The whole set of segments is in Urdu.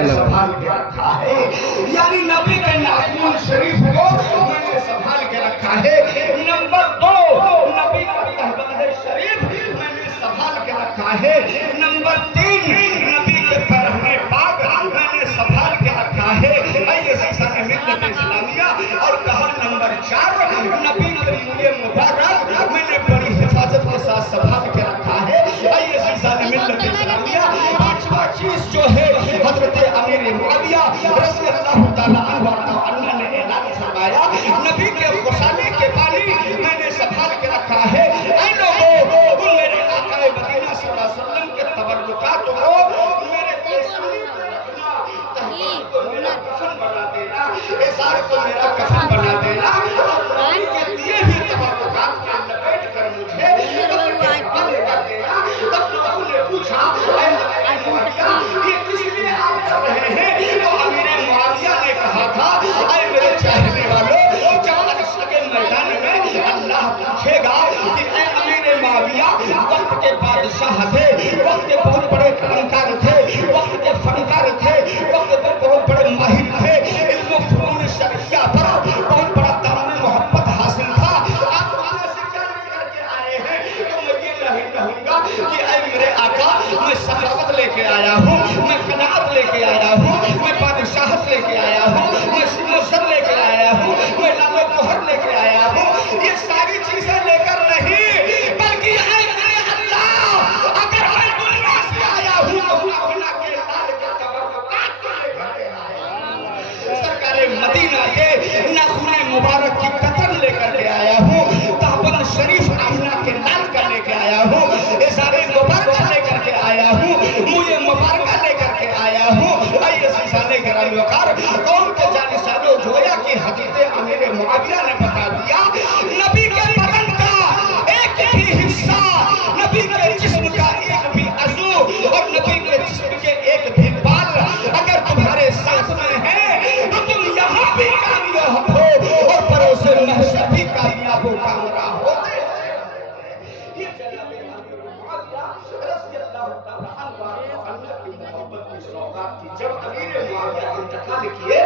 نے سنبھال کے رکھا ہے، یعنی نبی کے ناخن شریف کو میں نے سنبھال کے رکھا ہے۔ نمبر 2، نبی کا تہبند شریف میں نے سنبھال کے رکھا ہے۔ نمبر 3، نبی کے برہنہ پاک میں نے سنبھال کے رکھا ہے۔ آئیے سیسا نے ملت اسلامیہ اور کہا نمبر 4، نبی کے منہ مبارک میں نے بڑی حفاظت کے ساتھ سنبھال کے رکھا ہے۔ آئیے سیسا نے ملت اسلامیہ پانچواں چیز جو ہے حضرت امیر معاویہ رضی اللہ تعالیٰ عنہ نے اعلان فرمایا، نبی کے غسالے کے پانی میں نے سنبھال کے رکھا ہے۔ اے لوگوں، میرے آقا مدینہ صلی اللہ علیہ وسلم کے تبرکات کو میرے پیشانی پہ رکھنا، تہبند کو میرا کفن بنا دینا، اظہار کو میرا کفن بنا دینا، اور نبی کے دیے بھی تبرکات میں لپیٹ کر مجھے بند کر دینا۔ تب لوگوں نے پوچھا، اے امیر معاویہ، یہ کس لیے آپ کر رہے ہیں؟ تو امیر معاویہ نے کہا تھا، اے میرے چاہنے والوں، جب عرصہ کے میدان میں اللہ پوچھے گا کہ اے امیر معاویہ، وقت کے بادشاہ تھے، وقت کے بہت بڑے فنکار تھے، وقت کے فنکار تھے، وقت کے بہت بڑے ماہر تھے، علم و فنون شرعیہ پر بہت بڑا دامن محبت حاصل تھا، آپ وہاں سے کیا لے کر کے آئے ہیں؟ تو میں یہ نہیں کہوں گا کہ اے میرے آقا، میں سخاوت لے کے آیا ہوں، میں قناعت لے کے آیا ہوں، میں بادشاہت لے کے آیا ہوں، میں سر لے کے آیا ہوں، میں لال و گوہر لے کے آیا ہوں، یہ ساری چیزیں لے کر نہیں، بلکہ اے میرے اللہ، اگر میں دنیا سے آیا ہوں تو اپنا کے لال کے تبرکات کو لے کر کے آیا ہوں، سرکار مدینہ کے ناخن مبارک کی قطر لے کر کے آیا ہوں، تہبند شریف آمنہ کے لال کا لے کے آیا ہوں، اظہار مبارکہ لے کر کے آیا ہوں، منہ مبارکہ لے کر کے آیا ہوں۔ آئیے سیسانے گرامی وقار، قوم کے جانشانوں جویا کی حقیقت امیر معاویہ نے بتا دیا، نبی کے بدن کا ایک بھی حصہ، نبی کے جسم کا ایک بھی عضو اور نبی کے جسم کے ایک بھی بال اگر تمہارے ساتھ میں ہے تو تم یہاں بھی کامیاب ہو اور پروس محشر بھی کامیاب ہو کامراب ہوتے ہیں۔ یہ جناب امیر معاویہ رضی اللہ تعالیٰ عنہ کی محبت کی سوغات تھی۔ جب امیر معاویہ انتقال کیے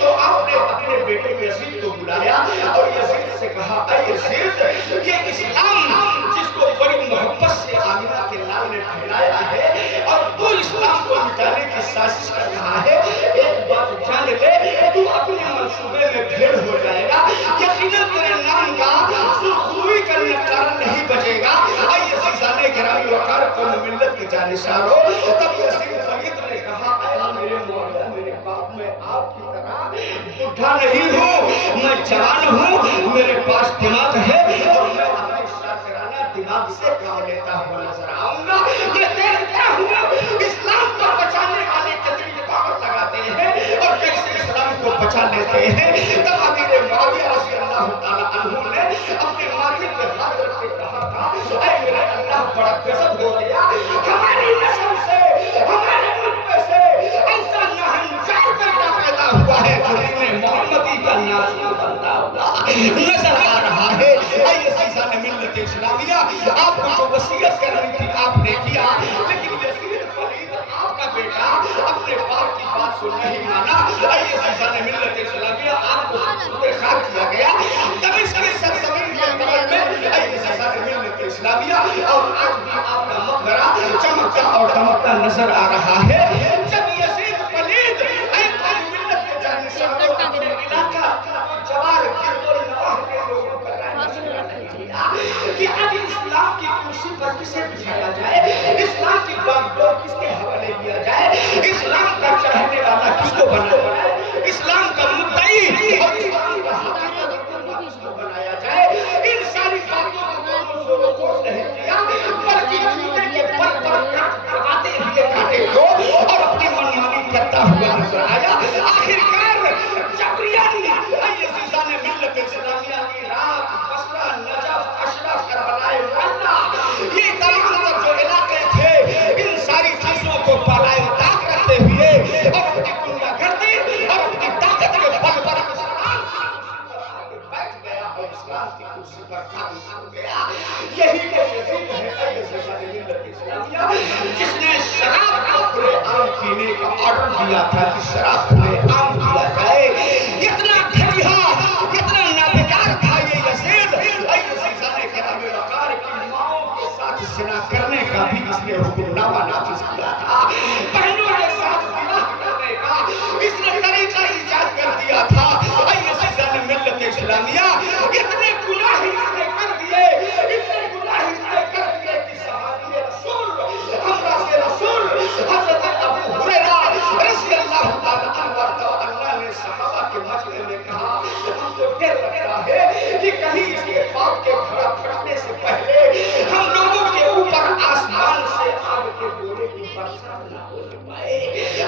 تو آپ نے اپنے بیٹے یزید کو بلایا اور یزید سے کہا، اے یزید، یہ اسلام جس کو بڑی محبت سے آمنہ کے لال نے پھیلایا ہے اور تو اسلام کو مٹانے کی سازش کر رہا ہے، ایک بات جان لے، تو اپنے منصوبے میں پھیل ہو جائے گا، یقیناً تیرے نام کا سرخروئی کا نقارہ نہیں بجے گا۔ آئیے سیسانے گرامی وقار قوم ملت کے جانشانوں، تب یزید سعید نے کہا، اے میرے معاویہ، میرے باپ، میں آپ کی طرح بڈھا نہیں ہوں، میں جوان ہوں، میرے پاس دماغ ہے اور میں اپنے شاکرانہ دماغ سے کام لیتا ہوا نظر آؤں گا۔ میں دیکھتا ہوں اسلام کو بچانے والے کتنی طاقت لگاتے ہیں اور کیسے اسلام کو بچا لیتے ہیں۔ تب امیر معاویہ رضی اللہ تعالیٰ عنہ نے اپنے ماتھے پہ ہاتھ رکھ کے کہا تھا، اے میرے اللہ، بڑا غضب ہو گیا، ہماری نسل سے، ہمارے ملک سے ایسا ناہنجار بیٹا پیدا ہوا ہے جو دین محمدی کا نازل بنتا ہوا نظر آ رہا ہے۔ آئیے سیسان ملت اسلامیہ، آپ کو جو وصیت کرنی تھی آپ نے کیا، لیکن یزید فرید آپ کا بیٹا اپنے باپ کی بات کو نہیں مانا۔ آئیے سیسان ملت اسلامیہ، آپ کو سپرد خاک کیا گیا دمشق کی سرزمین کے بغل میں۔ آئیے سیسان ملت اسلامیہ، اور آج بھی آپ کا مقبرہ چمکتا اور دمکتا نظر آ رہا ہے۔ جب یزید فرید اے قوم ملت کے جانشانوں اپنے علاقہ جوار گرد و نواح کے لوگوں کا رائے مشورہ نہیں کیا کہ اب اسلام کی کرسی پر کسے بٹھایا جائے، اسلام کی باغ ڈور کس کے حوالے دیا جائے، اسلام کا چاہنے والا کس کو بنایا جائے، اسلام کا مدعی اور اسلام کا حقیقت کس کو بنایا جائے، ان ساری باتوں کو کوئی زور و خوش نہیں کیا، بلکہ چوہے کے پر کاٹے ہوئے کاٹے کو اور آرڈر دیا تھا کہ شراب کھلے عام کیا جائے. اتنا گھٹیا اتنا نابکار تھا یہ یزید. عزیزان کرام وقار کی ماؤں کے ساتھ زنا کرنے کا بھی اس نے حکم نامہ نافذ کیا تھا. بہنوں کے ساتھ زنا کرنے کا اس نے طریقہ ایجاد کر دیا تھا. عزیزان ملت اسلامیہ اتنے گناہ اس نے کر دیے, اتنے گناہ اس نے کر دیے کہ صحابی رسول ہمراہ رسول حضرت ابو ہریرہ رضی اللہ تعالیٰ عنہ نے صحابہ کے مجمع میں کہا ہم کو ڈر لگتا ہے کہ کہیں اس کے باپ کے گھڑا پھٹنے سے پہلے ہم لوگوں کے اوپر آسمان سے آگ کے گولے کی برسات نہ ہو جائے.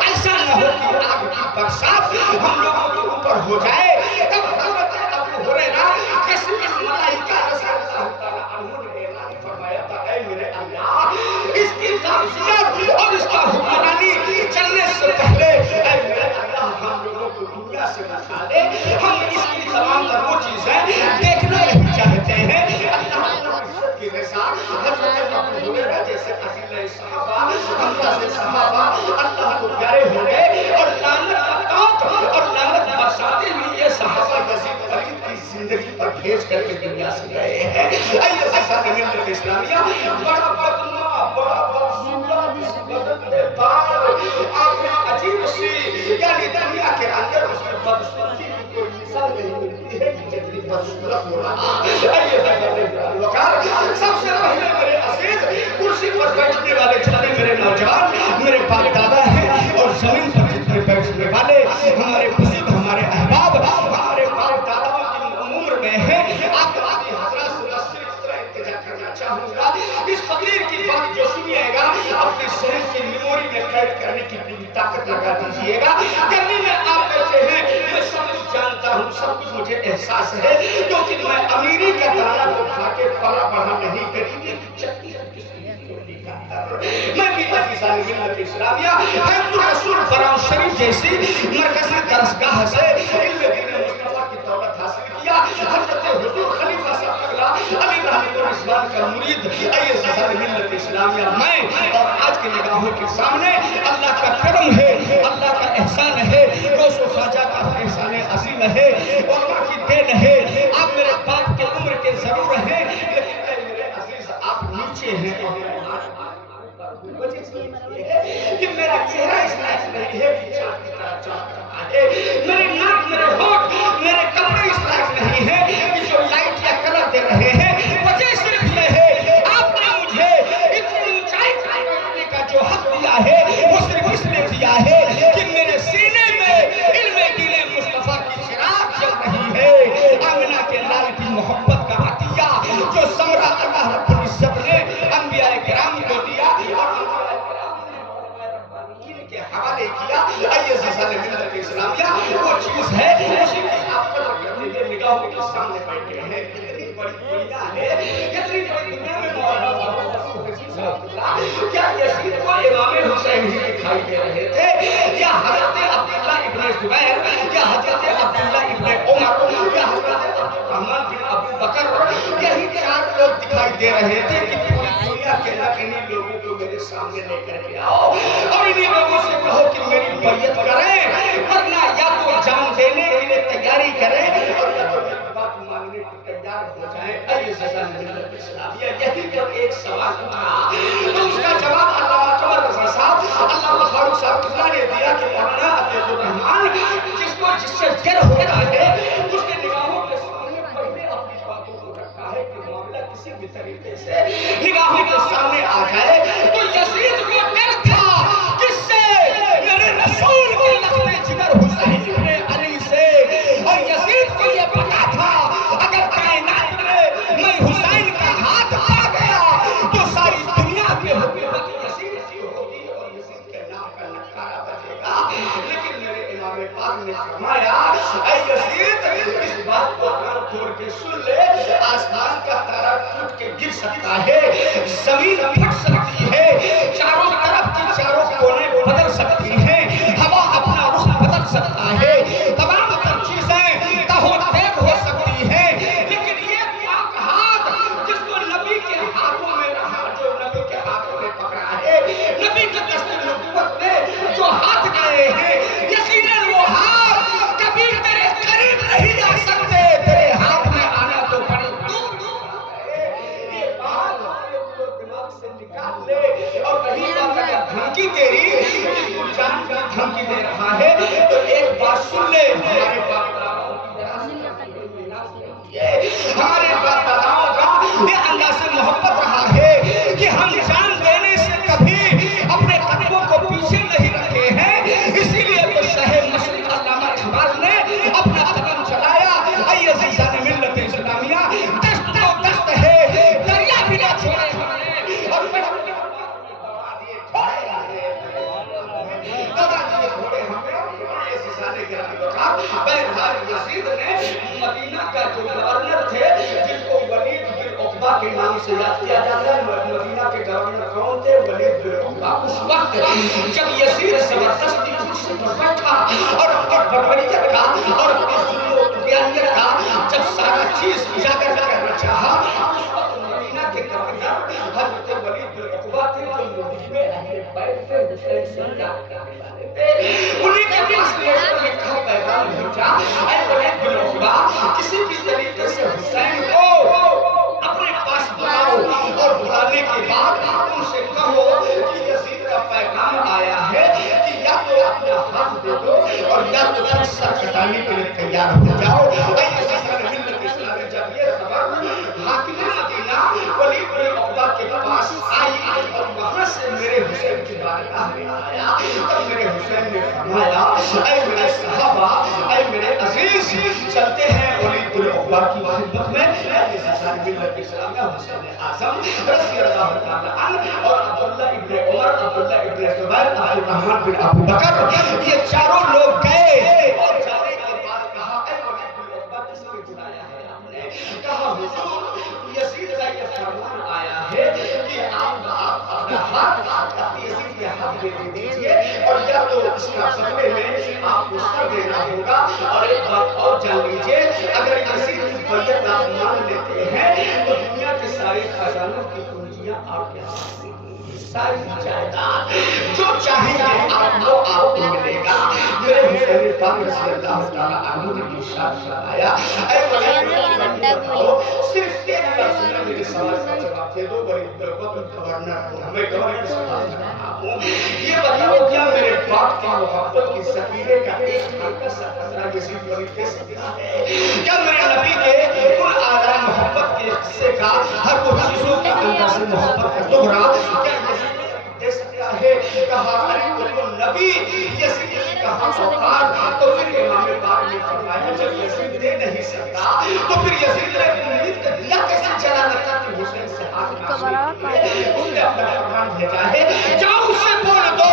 ایسا نہ ہو کہ آگ کی برسات ہم لوگوں کے اوپر ہو جائے. تب حضرت ابو ہریرہ کشمش ملائکہ رضی اللہ تعالیٰ عنہ نے اعلان فرمایا تھا اے میرے اللہ اس کی تفسیر اور اس کا حکمرانی چلنے سے پہلے اے میرے اللہ ہم لوگوں کو دنیا سے بچا دے. ہم اس کی تمام تر وہ چیزیں دیکھنا نہیں چاہتے ہیں. اللہ عزت کی رضا حضرت ابو ہریرہ جیسے عزیز صحابہ حمزہ سے صحابہ اللہ کو پیارے ہو گئے اور لعنت اور لعنت برساتے ہوئے یہ صحابہ یزید فرید کی زندگی پر بھیج کر کے دنیا سے گئے ہیں. عزیزان ملت اسلامیہ بڑا بدنما بڑا بدسورت بدن دار آنکھیں عجیب سی یعنی دنیا کے اندر اس کی بدسورتی کی کوئی مثال نہیں ملتی ہے کہ جتنی بدسورت ہو رہا. وقار سب سے پہلے میرے عزیز کرسی پر بیٹھنے والے جتنے میرے نوجوان میرے باپ دادا ہیں اور زمین پر جتنے بیٹھنے والے ہمارے بزرگ ہمارے احباب ہمارے باپ دادا کی عمر میں ہیں آپ کی حضرات سے اس طرح انتظار کرنا چاہوں گا. اس فقیر کی بات جو سنیے گا اپنے ذہن کی میموری میں قید کرنے کی پوری طاقت لگا دیجیے گا. کرنے میں آپ کہتے ہیں میں سب کچھ جانتا ہوں سب کچھ مجھے احساس ہے کیونکہ میں امیری کا دانہ کو کھا کے پلا بڑھا نہیں کری چکی میں بھی عزیزان ملت اسلامیہ حضرت رسول بران شریف جیسی مرکزی درسگاہ سے علم دین مصطفیٰ کی دولت حاصل کیا. حضرت حضور خلیفہ صاحب اگلا علی رحمۃ الرحمن کا مرید. عزیزان ملت اسلامیہ میں اور آج کی نگاہوں کے سامنے اللہ کا کرم ہے اللہ کا احسان ہے غوث و خواجہ کا احسان عظیم ہے علماء کی دین ہے. آپ میرے باپ کے عمر کے ضرور ہیں لیکن میرے عزیز آپ نیچے ہیں کہ میرا چہرہ اس لائق نہیں ہے کہ چاند کی طرح چمکتا ہے. میری ناک میرے ہونٹ میرے کپڑے اس لائق نہیں ہے کہ جو لائٹ یا کلر دے رہے ہیں. وجہ صرف یہ ہے آپ نے مجھے اتنی اونچائی کرنے کا جو حق دیا ہے وہ صرف اس نے دیا ہے کہ میرے سینے میں علم دین مصطفیٰ کی چراغ جل رہی ہے. آمنہ کے لال کی محبت کا عطیہ جو ثمرہ اللہ رب العزت نے انبیاء کرام کو دیا کے حوالے کیا. عزیزان ملت اسلامیہ وہ چیز ہے اسی کی آپ قدر کرتے ہوئے نگاہوں کے سامنے بیٹھے ہیں. کتنی بڑی دنیا ہے کتنی بڑی دنیا میں کیا یزید کو امام حسین ہی دکھائی دے رہے تھے یا حضرت عبداللہ ابن زبیر یا حضرت عبداللہ ابن عمر یا حضرت عبدالرحمن بن ابو بکر یہی چار لوگ دکھائی دے رہے تھے کہ پوری دنیا کے انہیں لوگوں کو میرے سامنے لے کر کے آؤ اور انہیں لوگوں سے کہو کہ میری بیعت کریں ورنہ یا تو جان دینے کے لیے تیاری کریں اور یا تو بات ماننے کو تیار ہو جائیں. عزیزان ملت اسلامیہ یہی جب ایک سوال تھا تو اس کا جواب علامہ قمر رضا صاحب علامہ فاروق صاحب قبلہ نے دیا کہ مولانا عطیۃ الرحمن جس سے ڈر ہوتا ہے اس کے نگاہوں کے سامنے پہلے اپنی باتوں کو رکھا ہے کہ معاملہ کسی بھی طریقے سے نگاہوں کے سامنے آ جائے. تو یزید کو ڈر تھا کس سے میرے رسول کے لخت جگر حسین ابن علی سے اور یزید کو یہ پتا تھا اگر کائنات میں حسین کا ہاتھ آ گیا تو ساری دنیا کے حکومت یزید کی ہوگی اور یزید کے نام کا نکارہ بجے گا. لیکن میرے امام پاک نے فرمایا اے یزید اس بات کو کان کھول کے سن لے. آسمان کا تارا ٹوٹ کے گر سکتا ہے زمین پھٹ سکتی ہے چاروں طرف کی چاروں کونے بدل سکتی ہیں ہوا اپنا رخ بدل سکتا ہے تمام تر چیزیں تہو دیگ ہو سکتی ہیں لیکن یہ پاک ہاتھ جس کو نبی کے ہاتھوں میں رہا جو نبی کے ہاتھوں میں پکڑا ہے نبی کے دست نبوت میں جو ہاتھ گئے ہے تو ایک بات سن لے، ہمارے باپ داداؤں کا یہ انداز محبت رہا ہے کہ ہم جان دینے سے کبھی اپنے قدموں کو پیچھے نہیں رکھے ہیں، اسی لیے تو شاہ مشرق علامہ اقبال نے اپنا قدم چلایا۔ اے عزیزان ملت اسلامیہ، دست تو دست ہے، دریا بھی نہ چھوڑے ہمیں، اور بہرحال یزید نے مدینہ کا جو گورنر تھے جن کو ولید بن عقبہ کے نام سے یاد کیا جاتا ہے، مدینہ کے گورنر کون تھے؟ ولید بن عقبہ۔ اس وقت جب یزید زبردستی کرسی پر بیٹھا اور اپنی بربریت کا اور اپنی ظلم و طغیانیت کا جب سارا چیز اجاگر کرنا چاہا، اس وقت مدینہ کے گورنر حضرت ولید بن عقبہ تھے جو مدینہ میں اہل بیت سے حسین سے یاد کرنے والے تھے۔ انہیں کے پاس لکھا پیغام بھیجا، اے ولید بن عقبہ، کسی بھی طریقے سے حسین کو اپنے پاس بلاؤ، اور بلانے کے بعد ان سے کہو کہ یزید کا پیغام آیا ہے کہ یا تو اپنا ہاتھ دے دو اور یا تو پھر سر کٹانے کے لیے تیار ہو جاؤ۔ اے عزیزان ملت اسلامیہ، جب یہ خبر حاکم مدینہ ولید بن عقبہ کے پاس آئی اور وہاں سے میرے حسین کی بارگاہ میں آیا، تب میرے حسین نے فرمایا، اے میرے صحابہ، اے میرے عزیز، چلتے ہیں ولید بن عقبہ کی خدمت میں۔ عزیزان ملت اسلامیہ، حسین اعظم رضی اللہ تعالی عنہ اور عبداللہ ابن عمر، عبداللہ ابن زبیر، عبد الرحمن بن ابو بکر، یہ چاروں لوگ گئے اور جانے کے بعد کہا، اے ولید بن عقبہ، کس نے بلایا ہے؟ آپ نے کہا، حضور، یزید کا یہ فرمان آیا ہے کہ آپ اپنا ہاتھ یزید کے ہاتھ دے دیجیے، اور یا تو اس کا بدلے میں آپ کو سر دینا ہوگا۔ اور ایک بات اور جان لیجیے، اگر یزید کی بیعت آپ مان لیتے ہیں تو دنیا کے سارے خزانوں کی کنجیاں آپ کے ہاتھ میں ہوں گی، ساری جائیداد جو چاہیں گے آپ کو ملے گا۔ میرے حسین پاک رضی اللہ تعالیٰ عنہ نے ارشاد فرمایا، اے ولید بن عقبہ، صرف ایک لفظ میرے سوال کا جواب دے دو، ولید بن عقبہ گورنر ہوں، میں گورنر کا سوال کر رہا ہوں، یہ بتاؤ کیا میرے باپ کی محبت کی سفیرے کا ایک ہلکا سا قطرہ یزید ولید دے سکتا ہے؟ کیا میرے نبی کے ان اعلیٰ محبت کے قصے کا ہر وہ چیزوں کا اندر سے محبت کا دوہرا کیا یزید دے سکتا ہے؟ کہا، ارے تو نبی یزید کا اوقات، تو پھر امام پاک نے فرمایا جب یزید دے نہیں سکتا تو پھر یزید نے امید کا دیا کیسے چلا لگتا کہ حسین سے ہاتھ نہ اس نے اپنا فرمان بھیجا ہے، جاؤ اسے بول دو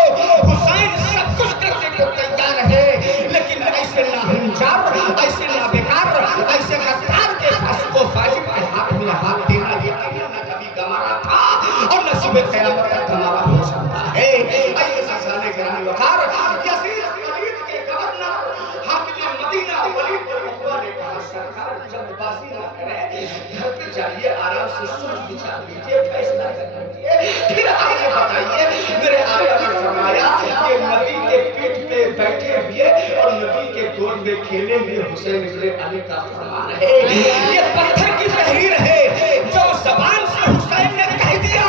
حسین سب کچھ کرنے کو تیار ہے، لیکن ایسے ناہنجار، ایسے نابکار، ایسے غدار کے فاسق و فاجر کے ہاتھ میں ہاتھ دینا یہ نہ کبھی گوارا تھا اور نہ صبح قیامت کا گوارا ہو سکتا ہے۔ اے عزیزان گرامی وقار، یزید ولید کے گورنر حاکم مدینہ ولید بن عقبہ نے کہا، سرکار جلد بازی نہ کریں، گھر پہ جائیے، آرام سے سوچ بچا لیجیے، فیصلہ کر لیجیے، پھر آئیے بتائیے۔ میرے آقا نے فرمایا کہ نبی کے پیٹ پہ بیٹھے ہوئے اور نبی کے گود میں کھیلے ہوئے حسین ابن علی کا فرمان ہے، یہ پتھر کی تحریر ہے، جو زبان سے حسین نے کہہ دیا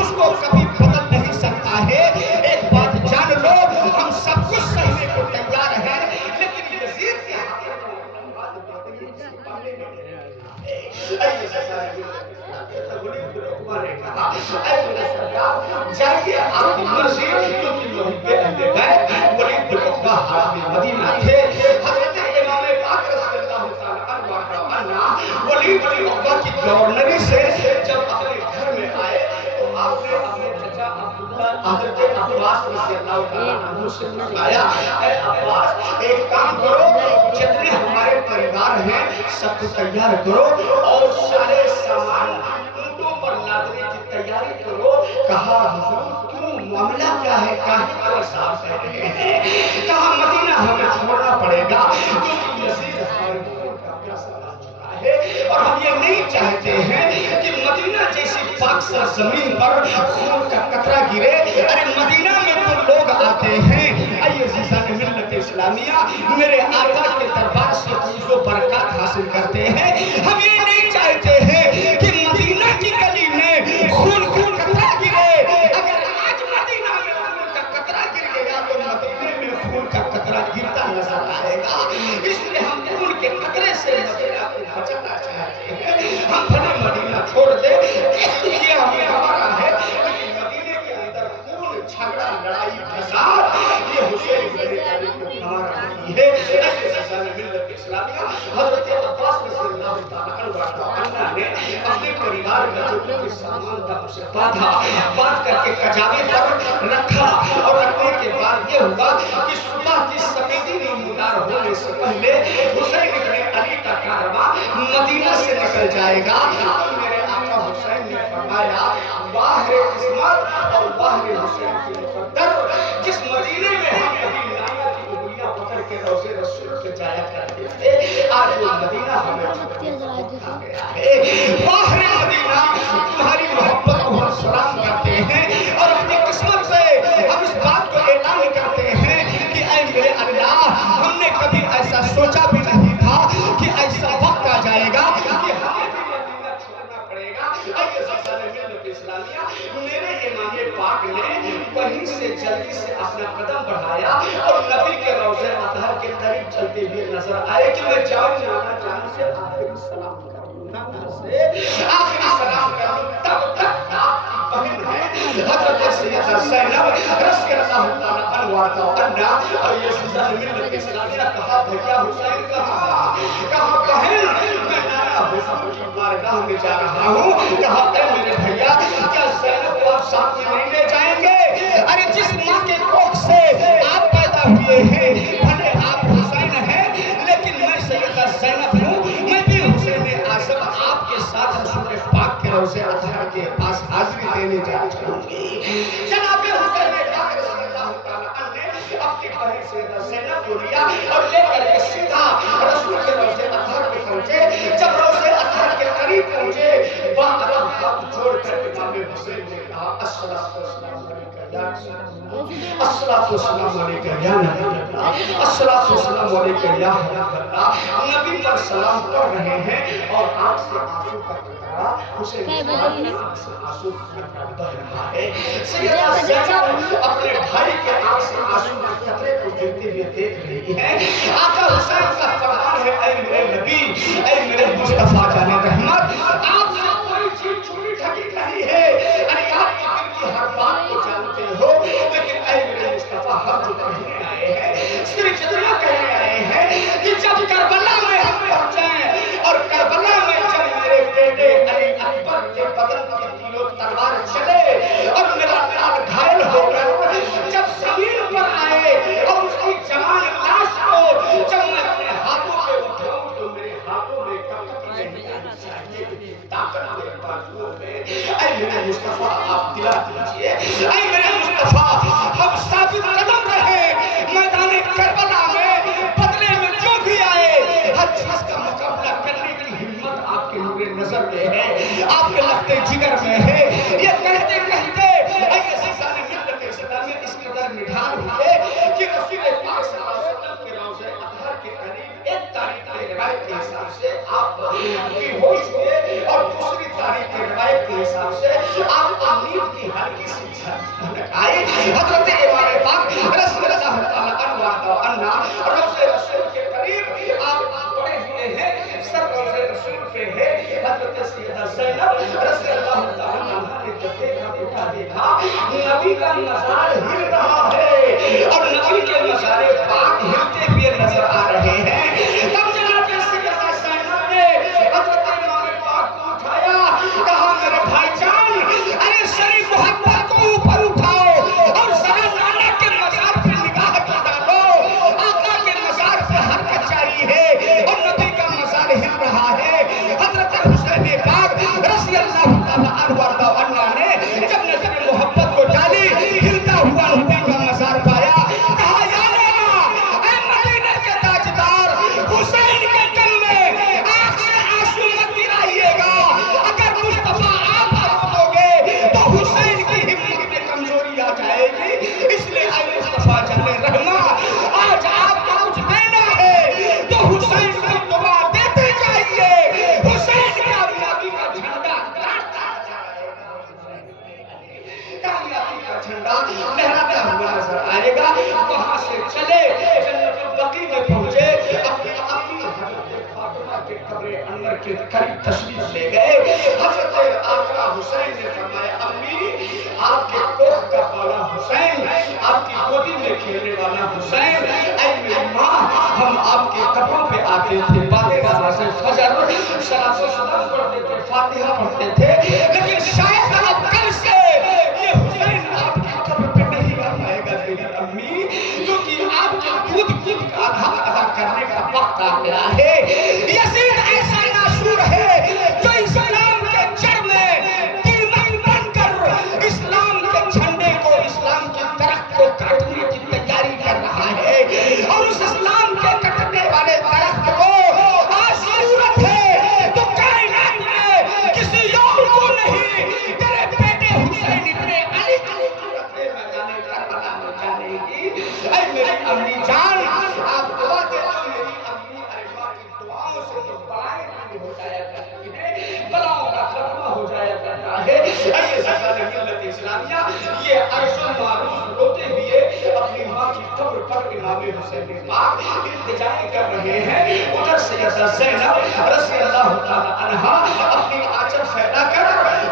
اس کو کبھی بدل نہیں سکتا ہے۔ ایک بات جان لو، ہم سب کچھ سہنے کو تیار ہیں، لیکن یزید کے ہاتھ جائیے آپ کی مرضی، کیونکہ محب اہل بیت ولید بن عقبہ حاکم مدینہ تھے۔ حضرت امام پاک رضی اللہ تعالیٰ عنہ ولید بن عقبہ کی گورنری سے جب اپنے گھر میں آئے تو آپ نے اپنے چچا عبداللہ حضرت عباس رضی اللہ تعالیٰ عنہ سے فرمایا، اے عباس، ایک کام کرو، جتنے ہمارے پریوار ہیں سب کو تیار کرو اور سارے سامان اونٹوں پر لادنے کی تیاری کرو۔ کہا، حضور کیوں، معاملہ کیا ہے، کاہے کا عذاب کر رہے ہیں؟ کہا، مدینہ ہمیں چھوڑنا پڑے گا کیونکہ یزید ہمارے خون کا پیاسا رہ چکا ہے اور ہم یہ نہیں چاہتے ہیں کہ مدینہ جیسی پاک سرزمین پر خون کا قطرہ گرے۔ ارے مدینہ میں تو لوگ آتے ہیں، اے عزیزان ملت اسلامیہ، میرے آقا کے دربار سے فیض و برکات حاصل کرتے ہیں۔ ہم یہ نہیں چاہتے ہیں کہ مدینہ کی گلی میں خون کا قطرہ گرے۔ اگر آج مدینہ میں خون کا قطرہ گر گیا تو مدینہ میں خون کا قطرہ کے قطرے سے مدینہ کو بچانا چاہتے ہیں. ہم بھلے مدینہ چھوڑ دیں، یہ ہمیں ہمارا ہے، لیکن مدینے کے اندر خون، جھگڑا، لڑائی، فساد، یہ حسین بن علی کو کار آتی ہے. ایسے سزا ملت اسلامیہ حضرت عباس رضی اللہ تعالیٰ عنہ نے اپنے پریوار میں جو کچھ سامان تھا اسے باندھ کر کے کجاوے پر رکھا، اور رکھنے کے بعد یہ ہوا کہ صبح کی سفیدی نمودار ہونے سے پہلے حسین بن علی کا کارواں مدینہ سے نکل جائے گا. میرے آقا حسین نے فرمایا باہر قسمت اور باہر حسین کی مقدر، جس مدینے میں ہم کبھی لایا کی انگلیاں پکڑ کے روضے رسول پہ جایا کرتے تھے، آج وہ مدینہ ہمیں آ گیا ہے. باہر مدینہ تمہاری محبت کو ہم سلام کرتے ہیں، اور اپنی قسمت سے ہم اس بات کو اعلان کرتے ہیں کہ اے میرے اللہ، ہم نے کبھی ایسا سوچا بھی نہیں تھا کہ ایسا وقت آ جائے گا کہ ہمیں بھی مدینہ چھوڑنا پڑے گا. آئیے سلسلہ ملت اسلامیہ، میرے امام پاک نے وہیں سے جلدی سے اپنا قدم بڑھایا اور نبی کے روضے اطہر کے قریب چلتے ہوئے نظر آئے کہ میں جاؤں نانا جان سے آخری سلام کروں، نانا سے آخری سلام کروں. تب تک آپ کی بہن ہے حضرت سیدہ زینب رضی اللہ تعالیٰ عنہ، اور یہ سلسلہ ملت اسلامیہ کہا بھیا حسین کہا بہن میں نانا حسین کی بارگاہ میں جا رہا ہوں. کہا اے میرے بھیا کیا زینب کو آپ ساتھ میں نہیں لے جائیں گے؟ ارے جس ماں کے کوکھ سے آپ پیدا ہوئے ہیں، بھلے آپ حسین ہیں لیکن میں سیدہ زینب ہوں، میں بھی حسین اعظم آپ کے ساتھ رسول پاک کے روضے اطہر کے پاس حاضری دینے جا چاہوں گی. جناب حسین پاک رضی اللہ تعالیٰ عنہ نے اپنی بہن سیدہ زینب کو لیا اور لے کر کے سیدھا رسول کے روضے اطہر پہ پہنچے. جب روضے اطہر کے قریب پہنچے، وہاں ہاتھ جوڑ کر امام حسین نے کہا الصلاۃ والسلام علیکہ یا رسول اللہ، الصلاۃ والسلام علیکہ یا نبی اللہ، الصلاۃ والسلام علیکہ یا حبیب اللہ. نبی پر سلام پڑھ رہے ہیں اور آنکھ سے آنسو کا قطرہ حسین کی آنکھ سے آنسو کا قطرہ بہ رہا ہے. سیدہ زینب اپنے بھائی کے آنکھ سے آنسو کے قطرے کو گرتے ہوئے دیکھ رہی ہے. آقا حسین کا فرمان ہے اے میرے نبی، اے میرے مصطفیٰ جان رحمت، آپ سے کوئی چیز چھوٹی ٹھکی نہیں ہے. ارے آپ کے دل کی ہر بات کو جانتے ہو، لیکن اے میرے مصطفیٰ ہم جو کہنے آئے ہیں صرف اتنا کہنے آئے ہیں کہ جب کربلا میں ہم پہنچیں اور کربلا میں جب میرے بیٹے علی اکبر کے بدن کے تیروں تلوار چلے اور میرا لال گھائل ہو کر جب زمین پر آئے اور اس کی جوان لاش کو جب میں اپنے ہاتھوں پہ اٹھاؤں تو میرے ہاتھوں میں کپڑی نہیں آنی چاہیے، طاقت میرے بازوؤں میں. اے میرے مصطفیٰ آپ دلا دیجئے، اے میرے مصطفیٰ ہم ثابت قدم رہے میدان کربلا میں، بدلے میں جو بھی آئے ہر چیز کا مقابلہ کرنے کی ہمت آپ کے نور نظر میں ہے، آپ کے لختے جگر میں ہے. یہ کہتے کہتے اے سلسلہ ملت اسلامیہ اس قدر نڈھال ہوئے کہ رسول پاک صلی اللہ علیہ وسلم کے روضے اطہر کے قریب ایک تاریخ کی روایت کے حساب سے آپ بے ہوش ہوئے اور دوسری تاریخ کی روایت کے حساب سے آپ کو نیند کی ہلکی سی جھلک آئی. حضرت امام پاک رضی اللہ تعالیٰ عنہ روضے رسول کے قریب آپ پڑے ہوئے ہیں، سر روضے رسول پہ ہے. حضرت سیدہ زینب رضی اللہ تعالیٰ عنہ نے جب دیکھا نبی کا مزار ہل رہا ہے اور نبی کے مزار پاک ہلتے ہوئے نظر آ رہے ہیں. تب جناب سیدہ زینب نے حضرت امام پاک کو اٹھایا، کہا میرے بھائی جان ارے شریف محبت کو اوپر اٹھاؤ اور ذرا نانا کے مزار پہ نگاہ ڈالو. آقا کے مزار پہ حرکت جاری ہے اور نبی کا مزار ہل رہا ہے. حضرت حسین پاک رضی اللہ تعالیٰ عنہ نے جب نظر محبت کو ڈالی، ہلتا ہوا نبی کا مزار پایا. کہا کے قریب تشریف لے گئے. حضرت آقا حسین نے فرمایا امی آپ کے کوکھ کا پالا حسین, آپ کی گودی میں کھیلنے والا حسین, اے میری ماں ہم آپ کے قبروں پہ آتے تھے, فاتحہ سے فجر صلاۃ و سلام پڑھتے تھے, فاتحہ پڑھتے تھے, لیکن شاید اب کل سے یہ حسین آپ کی قبر پہ نہیں آ پائے گا میری امی, کیونکہ آپ کے دودھ کا ادا کرنے کا وقت آ گیا ہے. یزید ایسا ناشور ہے جو اسلام کے جڑ میں دیمک بن کر اسلام کے جھنڈے کو, اسلام کے درخت کو کاٹنے کی تیاری کر رہا ہے, اور اس اسلام کے کٹنے والے درخت کو آج ضرورت ہے تو کائنات میں کسی اور کو نہیں, تیرے بیٹے حسین ابن علی کی ضرورت ہے میدان کربلا میں جانے کی. اے میری امی جان آپ دعا دے دو میری امی, ارے ماں کی دعاؤں سے تو بلائیں دور ہو جایا کرتی ہے, بلاؤں کا خاتمہ ہو جایا کرتا ہے. اے سرکار ملت اسلامیہ یہ عرش المعروف روتے ہوئے اپنی ماں کی قبر پر امام حسین پاک التجا کر رہے ہیں. ادھر سیدہ زینب رضی اللہ تعالی عنہا اپنی آنچل پھیلا کر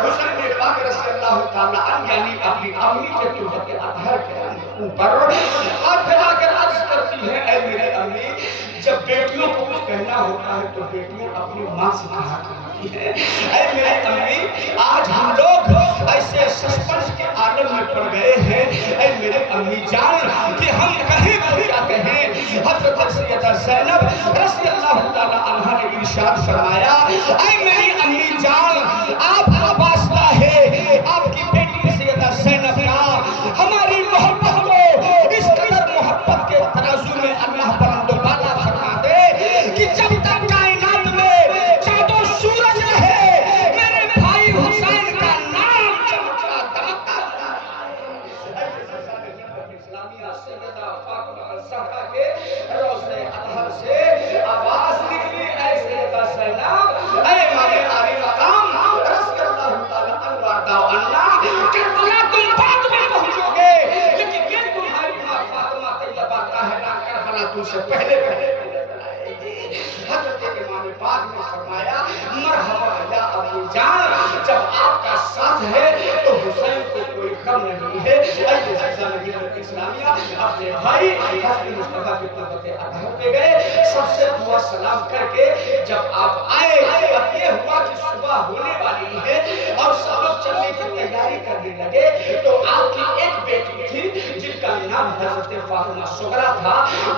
حسین پاک رضی اللہ تعالی عنہ یعنی اپنی امی کے تربت اطہر کے اوپر ہاتھ پھیلا کر عرض کرتی ہے اے میری امی, جب بیٹیوں کو کچھ کہنا ہوتا ہے تو بیٹیوں اپنی ماں سے کہا کرتی ہیں. اے میری امی آج ہم لوگ ایسے سسپنس کے عالم میں پڑ گئے ہیں اے میرے امی جان کہ ہم کہیں تو کیا کہیں. حضرت سیدہ زینب رضی اللہ تعالی عنہا نے ارشاد فرمایا اے میری امی جان آپ کا واسطہ ہے آپ کی بیٹی سیدہ زینب کا, ہماری محبت کو اس قدر محبت کے ترازو میں اللہ بلند و بالا فرما دے کہ جب تک کائنات میں چاند و سورج رہے میرے بھائی حسین کا نام چمکتا دمکتا اسلامیہ سیدہ فاطمہ الزہرا کے روضہ اطہر سے آواز نکلی اے سیدہ زینب اے امام علی مقام رضی اللہ تعالی عنہ وارضا عنہ کربلا تم بعد میں پہنچو گے, لیکن یہ تمہاری ماں فاطمہ طیبہ طاہرہ کربلا تم سے پہلے آئے گی. حضرت امام پاک نے فرمایا مرحبا یا ابو جان, جب آپ کا ساتھ ہے تو حسین کو کوئی غم نہیں ہے. اے عزیزان ملت اسلامیہ اپنے بھائی حسن مصطفیٰ کی تربت اطہر پہ گئے, سب سے دعا سلام کر کے جب آپ آئے اب یہ ہوا کہ صبح ہونے والی ہے اور سب لوگ چلنے کی تیاری کرنے لگے تو آپ کی ایک بیٹی تھی جن کا نام حضرت فاطمہ صغرا تھا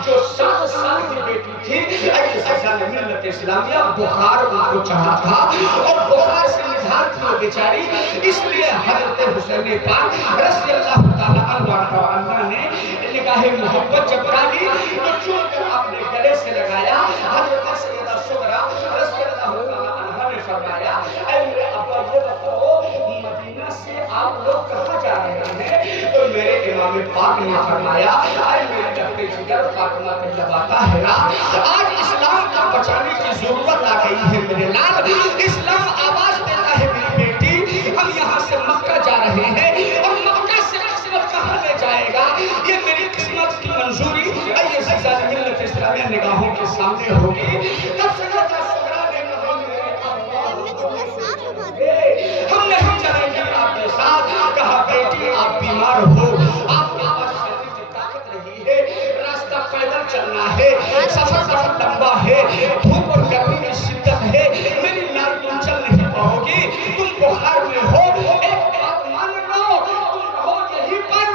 جو 7 سال کی بیٹی تھی. اے عزیزان ملت اسلامیہ بخار ان کو چڑھا تھا اور بخار سے نزار تھی وہ بیچاری, اس لیے حضرت حسین پاک رضی اللہ تعالی عنہ نے نگاہ محبت جب ڈالی تو چون کر اپنے گلے سے لگایا. حضرت سیدہ صغرا رضی اللہ تعالی عنہ نے فرمایا اے میرے ابا یہ بتاؤ مدینہ سے آپ لوگ کہاں جا رہے ہیں؟ تو میرے امام پاک نے فرمایا اے میرے لفظ جگر فاطمہ طیبہ طاہرہ آج اسلام کو بچانے کی ضرورت آ گئی ہے میرے لال, اسلام آواز دیتا ہے میری بیٹی ہم یہاں سے مکہ جا رہے ہیں اور مکہ سے قسمت کہاں لے جائے گا یہ میری قسمت کی منظوری اے عزیزان ملت اسلامیہ نگاہوں کے سامنے ہوگی. تب سیدہ صغرا نے کہا ہم نہیں چلیں گے آپ کے ساتھ. کہا بیٹی آپ بیمار ہو, آپ کے پاس شریر کی طاقت نہیں ہے, راستہ پیدل چلنا ہے, سفر بہت لمبا ہے, دھوپ اور گرمی کی شدت ہے, میری لال تم چل نہیں پاؤ گی, تم بخار میں ہو, ایک بات مان لو تم رہو یہیں پر,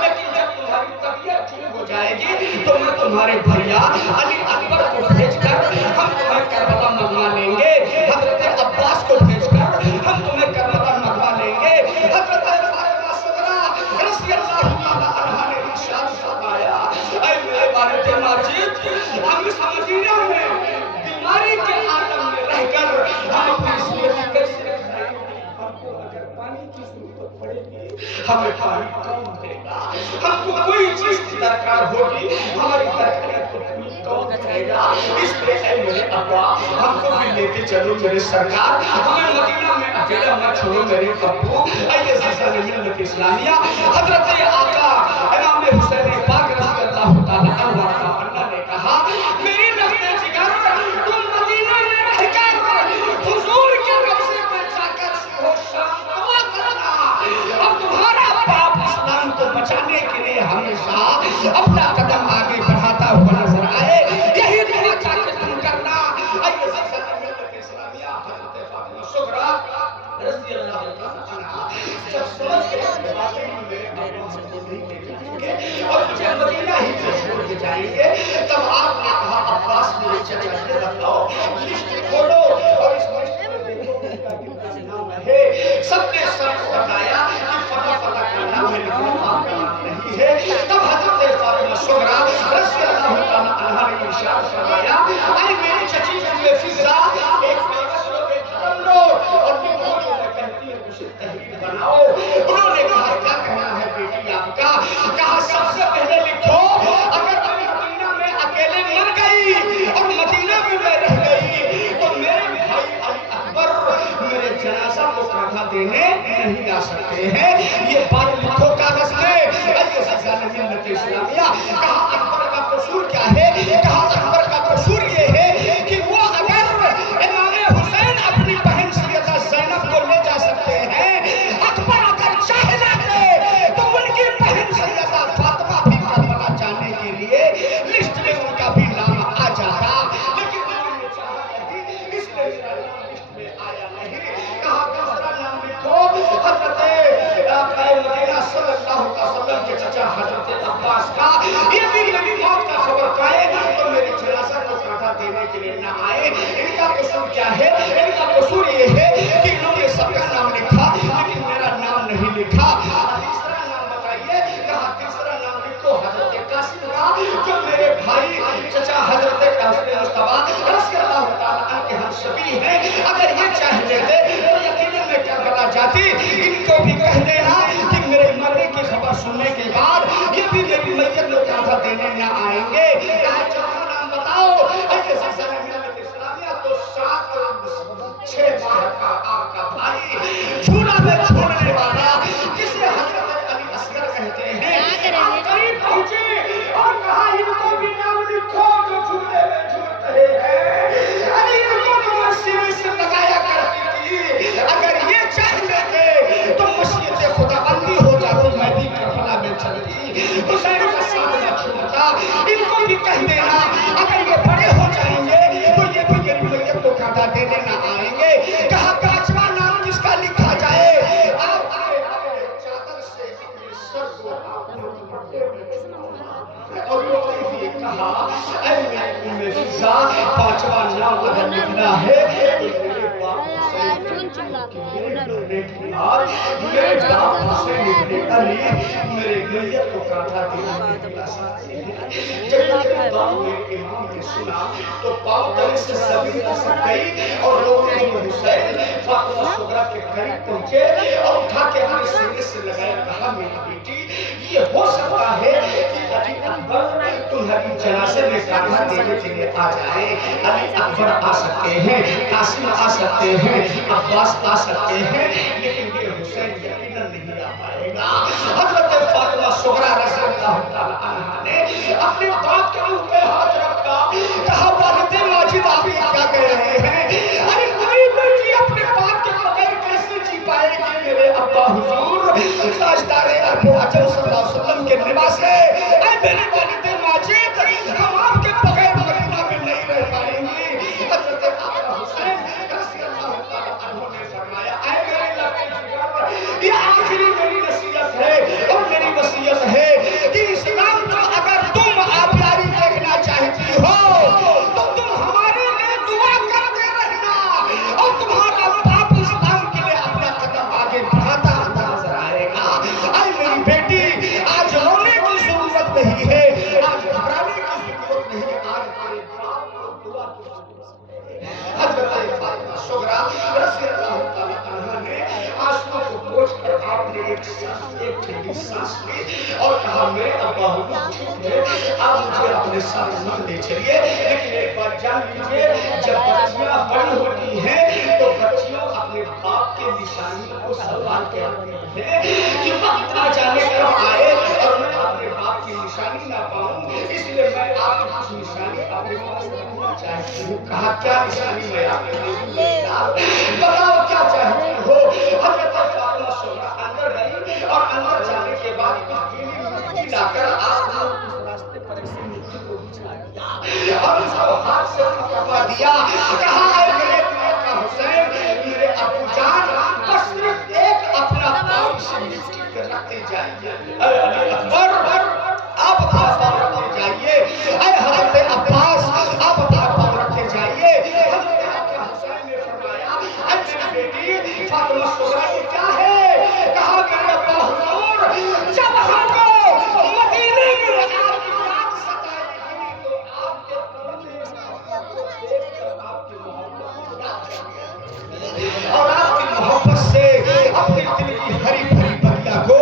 لیکن جب تمہاری طبیعت ٹھیک ہو جائے گی تو میں تمہارے بھیا علی اکبر کو بھیج کر ہم تمہیں کربلا منگوا لیں گے, حضرت عباس کو بھیج کر ہم تمہیں کربلا منگوا لیں گے. حضرت فاطمہ صغرا رضی اللہ تعالی عنہا نے ارشاد فرمایا اے میرے والد ماجد ہم اس مدینہ میں بیماری کے عالم میں رہ کر ہم اپنی زندگی کیسے رکھیں گے؟ ہم کو اگر پانی کی ضرورت پڑے گی ہمیں پانی کون دے گا, ہم کو کوئی چیز کی درکار ہوگی ہماری درکاریت کو پوری کون کرے گا. اس لیے اے میرے ابا ہم کو بھی لیتے چلو میرے سرکار, ہمیں مدینہ میں اکیلا مت چھوڑو میرے ابو. اے عزیزان ملت اسلامیہ حضرت آقا امام حسین پاک رضی اللہ تعالی عنہ نے کہا میری نفس جگر تم مدینہ میں رہ کر پانے کے لیے ہمیشہ اپنا قدم آگے بڑھاتا ہوا نظر آئے. یہی دعا چاہتے تم کرنا. آئیے سلسلہ ملت اسلامیہ حضرت فاطمہ صغریٰ رضی اللہ عنہا جب سمجھ گئے کہ واقعی میرے آقا حضرت نہیں لے جائیں گے اور مجھے مدینہ ہی سے چھوڑ کے جائیں گے, تب آپ نے کہا عباس میرے چچا یہ بتاؤ لسٹ کھولو اور اس لسٹ میں دیکھو کہ کا کتنا نام ہے. سب نے سب کو بتایا کہ فلاں فلاں کا نام ہے لیکن آپ کا نام نہیں ہے. تب حضرت فاطمہ صغریٰ رضی اللہ تعالیٰ عنہا نے ارشاد فرمایا اے میری چچی جملے فضا ایک کاغذ لو ایک قلم لو اور لکھو جو میں کہتی ہوں اسے تحریر بناؤ. انہوں نے کہا کیا کہنا ہے بیٹی آپ کا؟ کہا سب سے پہلے لکھو اگر تم مدینہ میں اکیلے مر گئی اور مدینہ میں میں رہ گئی تو میرے بھائی علی اکبر میرے جنازہ کو کاندھا دینے نہیں آ سکتے ہیں. یہ بات لکھو کاغذ میں. ایسے سزا ملت اسلامیہ. کہا اکبر کا قصور کیا ہے؟ کہا اکبر کا قصور یہ ہے کہ وہ اگر امام حسین اپنی بہن سیدہ زینب کو لے جا سکتے ہیں, اکبر اگر چاہ لیتے تو ان کی بہن سیدہ فاطمہ بھی کربلا جانے کے لیے لسٹ میں ان کا بھی نام آ جاتا, لیکن انہوں نے چاہا نہیں, اس لیے میرا نام لسٹ میں آیا نہیں. کہا دوسرا نام لکھو حضرت مدینہ صلی اللہ علیہ وسلم کے چچا حضرت عباس کا. یہ بھی میری موت کا خبر پائے تو میرے جنازہ کو کاندھا دینے کے لیے نہ آئے. ان کا قصور کیا ہے؟ ان کا قصور یہ ہے کہ انہوں نے سب کا نام لکھا لیکن میرا نام نہیں لکھا. تیسرا نام بتائیے. کہا تیسرا نام لکھو حضرت قاسم کا جو میرے بھائی چچا حضرت قاسم مصطفیٰ رضی اللہ تعالیٰ عنہ کے ہم شبیہ ہیں. اگر یہ چاہ لیتے تو یقیناً میں کربلا جاتی. ان کو بھی کہہ دینا کہ میرے مرنے کی خبر سننے کے بعد یہ بھی میری میت کو کاندھا دینے نہ آئیں گے. کہا چوتھا نام بتاؤ. ایسے سلسلہ ملت اسلامیہ تو 6 ماہ کا آپ کا بھائی جھولا میں چھوڑنے والا جسے حضرت علی اصغر کہتے ہیں آپ قریب پہنچے اور کہا ان کو بھی نام لکھو جو جھولے میں جھول رہے ہیں. علی ان کو تو سینے سے لگایا کرتی تھی. اگر یہ چاہ لیتے تو مشیت خدا بندی ہو جاتی, میں بھی کربلا میں چلتی, حسین کا ساتھ نہ چھوڑتا. ان کو بھی کہہ دینا اگر یہ بڑے ہو جائیں گے تو یہ بھی میری میت کو کاندھا دینے نہ آئیں گے. کہا پانچواں نام کس کا لکھا جائے؟ آپ اپنے چادر سے اپنے سر کو اور یہ کہا اے میری فضا پانچواں نام اگر لکھنا ہے تو میرے باپ میرے باپ حسین ابن علی میرے میت کو کاندھا دینے نہیں آ سکتے ہیں. جب میرے باپ میرے امام نے سنا تو باپ دل سے زمین دستک گئی اور لوگوں نے حسین فاطمہ صغریٰ کے قریب پہنچے اور اٹھا کے اپنے سینے سے لگایا. کہا میری بیٹی یہ ہو سکتا ہے کہ علی اکبر تمہاری جنازے میں کاندھا دینے کے لیے آ جائے. علی اکبر آ سکتے ہیں, قاسم آ سکتے ہیں, عباس آ سکتے ہیں, لیکن یہ حسین یقیناً نہیں آ پائے گا. حضرت فاطمہ صغریٰ رضی اللہ تعالیٰ عنہا نے اپنے باپ کے منہ پہ ہاتھ رکھا. کہا والد ماجد آپ کیا کہہ رہے ہیں؟ ارے کوئی بیٹی اپنے باپ کے بغیر کیسے جی پائے گی؟ میرے ابا حضور تاجدار ارب و عجم صلی اللہ علیہ وسلم کے لباس ہے. اے میرے والد ماجد ہم آپ کے بغیر مدینہ میں نہیں رہ پائیں گی. حضرت آقا حسین رضی اللہ تعالیٰ عنہ نے فرمایا اے میرے لبے جگر یہ آخری میری نصیحت ہے اور میری وصیت ہے کہ اسلام کو اگر تم آبیاری دیکھنا چاہتی ہو تو تم ہمارے لیے دعا کرتے رہنا اور تمہارا باپ اسلام کے لیے اپنا قدم آگے بڑھاتا نظر آئے گا. اے میری بیٹی آج رونے کی ضرورت نہیں ہے, آج گھبرانے کی ضرورت نہیں, آج تیرے باپ کو دعا کی ضرورت ہے. حضرت فاطمہ صغریٰ رضی اللہ تعالیٰ عنہا نے آنسو کو پوچھ کر آپ نے ایک ٹھنڈی سانس لی اور کہا میرے ابا حضور ٹھیک ہے آپ مجھے اپنے ساتھ نہ لے چلیے, لیکن ایک بات جان لیجیے جب بچیاں بڑی ہوتی ہیں تو بچیوں اپنے باپ کے نشانی کو سنبھال کے رکھتی ہیں کہ وقت نہ جانے کب آئے اور میں اپنے باپ کی نشانی نہ پاؤں, اس لیے میں آپ کی کچھ نشانی اپنے پاس رکھنا چاہتی ہوں. کہا کیا نشانی میں آپ کے لیے بتاؤ کیا چاہتی ہو؟ حضرت فاطمہ صغریٰ اندر گئی اور اندر جانے کے بعد لا کر آپ نے اس راستے پر ایسے مٹی کو بچھایا اور اس کو ہاتھ سے پکڑوا دیا. کہا اے میرے آقا حسین میرے ابو جان بس صرف ایک اپنا پاؤں سے مٹی کر رکھتے جائیے. اے علی اکبر آپ اپنا پاؤں رکھتے جائیے. اے حضرت عباس آپ اپنا پاؤں رکھتے جائیے. حضرت آقا حسین نے فرمایا اے میری بیٹی فاطمہ الصغریٰ یہ کیا ہے؟ کہا میرے ابا حضور جب ہم کو مدینے میں آپ کی یاد ستائے گی تو آپ کے قدم کو دیکھ کر آپ کی محبت کو یاد کریں اور آپ کی محبت سے اپنے دل کی ہری بھری بگیا کو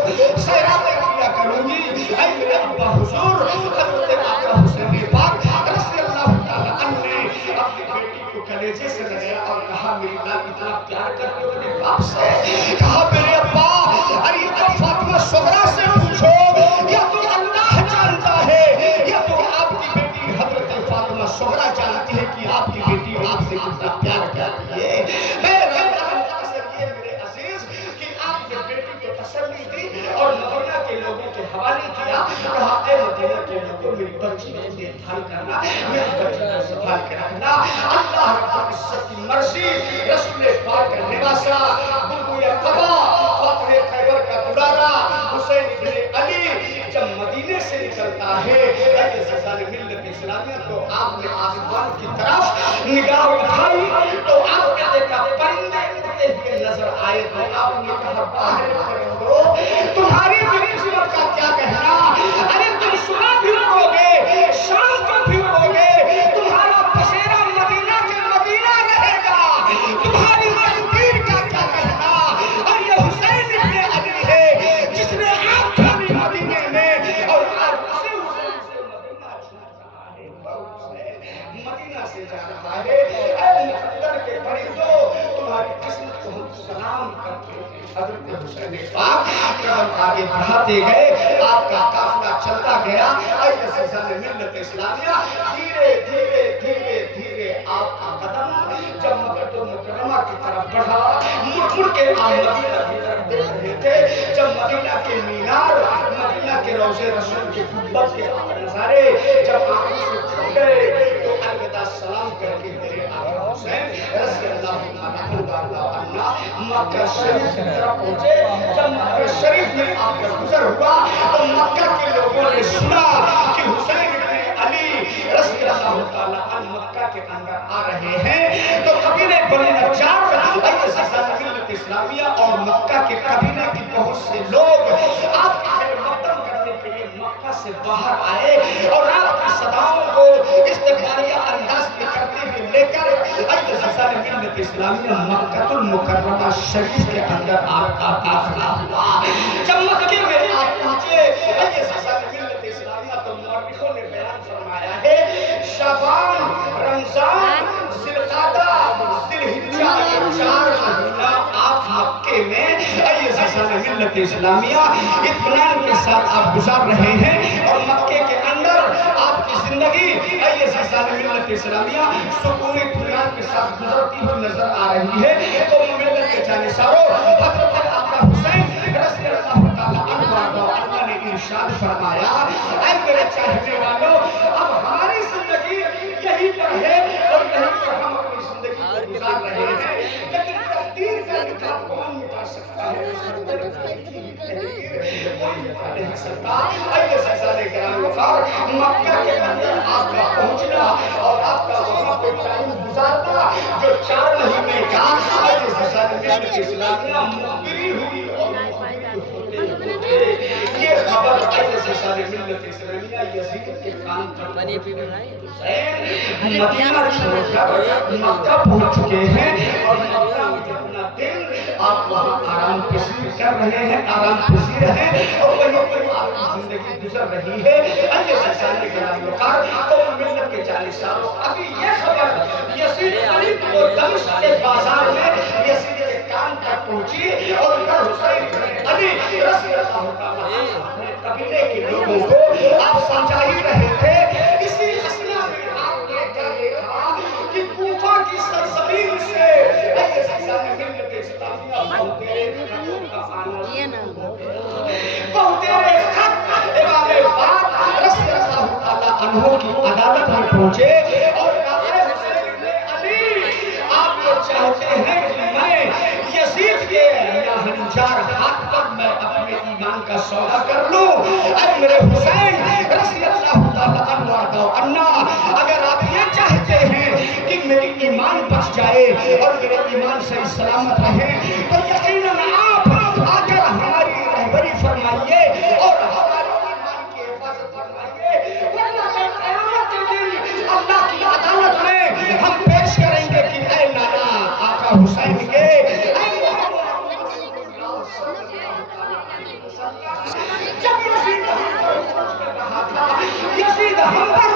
سیرابیں کیا کروں گی. اے میرے ابا حضور حضرت آقا حسین پاک رضی اللہ تعالیٰ عنہ نے اپنی بیٹی کو کلیجے سے لگایا اور کہا میری نام اتنا پیار کرتے ہو اپنے باپ سے. کہا میرے ابا ارے تو فاطمہ الصغریٰ سے پوچھو یا تو اللہ جانتا ہے یا تو آپ کی بیٹی حضرت فاطمہ الصغریٰ جانتی ہے کہ آپ کی بیٹی آپ سے کتنا پیار کرتی ہے. میں رمضان سے یہ میرے عزیز کہ آپ کی بیٹی کو تسلی دی اور مدینہ کے لوگوں کے حوالے کیا. کہا اے مدینہ کے لوگوں میری بچی کو دیکھ بھال کرنا میری بچی کو سنبھال کے رکھنا. اللہ رب العزت کی مرضی رسول پاک کا لباسا بلبل قبا فاتح خیبر کا دلارا حسین بن علی جب مدینے سے نکلتا ہے اے زلزال ملت اسلامیہ تو آپ نے آسمان کی طرف نگاہ اٹھائی تو آپ نے دیکھا پرندے اڑتے ہوئے نظر آئے تو آپ نے کہا باہر پرندو تمہاری قسمت کا کیا کہنا. ارے تم صبح بھی اڑو گے شام کو بھی اڑو گے تمہارا بسیرا مدینہ کے مدینہ رہے گا. تمہاری تقدیر کا کیا کہنا. اور یہ حسین ابن علی ہے جس نے آپ کو مدینے میں اور آج اسی حسین سے مدینہ چھوٹ رہا ہے. مدینہ سے جا رہا ہے. اے مقدر کے پرندو تمہاری قسمت کو ہم سلام کرتے ہیں. حضرت حسین پاک قدم آگے بڑھاتے گئے آپ کا قافلہ چلتا گیا. اے زلزال ملت اسلامیہ دھیرے دھیرے دھیرے دھیرے آپ کا قدم جب مکہ المکرمہ کی طرف بڑھا مڑ کے آپ مدینہ کی طرف دیکھ رہے تھے. جب مدینہ کے مینار مدینہ کے روضے رسول کے گنبد کے نظارے جب آنکھوں سے چھوٹ گئے تو الوداع سلام کر کے میرے آقا حسین رضی اللہ عنہ مکہ شریف کی طرف پہنچے. جب مکہ شریف میں آپ کا گزر ہوا تو مکہ کے لوگوں نے سنا کہ حسین بن علی رضی اللہ تعالیٰ عنہ مکہ کے اندر آ رہے ہیں. تو قبیلے بنی نجار زلزال ملت اسلامیہ اور مکہ کے قبیلے کی بہت سے لوگ آپ کا خیر مقدم کرنے کے لیے مکہ سے باہر آئے اور آپ کی صداؤں کو استقبالیہ انداز میں کرتے ہوئے لے کر زلزال ملت اسلامیہ مکہ المکرمہ شریف کے اندر آپ کا داخلہ ہوا. جب مکے میں آپ پہنچے زلزال ملت اسلامیہ تو مورخوں نے بیان فرمایا ہے شعبان رمضان ذوالقعدہ ذوالحجہ یہ 4 مہینہ آپ مکے میں زلزال ملت اسلامیہ اطمینان کے ساتھ آپ گزار رہے ہیں اور مکے کے اندر آپ کی زندگی زلزال ملت اسلامیہ سکون اطمینان کے ساتھ گزرتی ہوئی نظر آ رہی ہے. تو ملت کے جانشاروں حضرت آقا حسین رضی اللہ تعالیٰ عنہ نے ارشاد فرمایا اے میرے چاہنے والوں اب ہماری زندگی یہی پر ہے اور یہی پر ہم اپنی زندگی کو گزار رہے ہیں. لیکن تقدیر کا لکھا کون مٹا سکتا ہے. کوئی مٹا نہیں سکتا. اے زلزال گرام وقار مکہ کے اندر آپ کا پہنچنا اور آپ کا وہاں پہ ٹائم گزارنا جو 4 مہینے کا زلزال ملت اسلامیہ مخبری ہوئی اور مخبری ہوتے ہوتے یہ خبر زلزال ملت اسلامیہ یزید کے کان تک مدینہ چھوڑ کر مکہ پہنچ چکے ہیں اور مکہ میں جتنا دن آپ وہاں آرام پذیر کر رہے ہیں آرام پذیر ہیں اور وہیں پر آپ کی زندگی گزر رہی ہے. اجے زلزال گرام وقار تو ملت کے جانشاروں ابھی یہ خبر یزید قریب اور دمشق کے بازار میں یزید کے کان تک پہنچی اور ادھر حسین بن علی رضی اللہ تعالیٰ عنہ اپنے قبیلے کے لوگوں کو آپ سمجھا ہی رہے تھے. اسی اثنا میں آپ نے کیا دیکھا کہ کوفہ کی سرزمین سے زلزال ملت اسلامیہ بہت تیرے خط کا آنا بہت تیرے خط امام عدالت میں پہنچے اور کہا اے حسین ابن علی آپ یہ چاہتے ہیں کہ میں یزید کے یا ہنجار ہاتھ پر میں اپنے ایمان کا سودا کر لوں؟ اے میرے حسین رضی اللہ تعالیٰ عنہ اگر آپ یہ چاہتے ہیں کہ میری ایمان بچ جائے اور میرے ایمان سے سلامت رہے تو یقیناً آپ آ کر ہماری رہبری فرمائیے اور ہمارے ایمان کی حفاظت فرمائیے، ورنہ قیامت کے دن اللہ کی عدالت میں ہم پیش کریں گے کہ اے نانا آقا حسین کے جب یزید ہم پر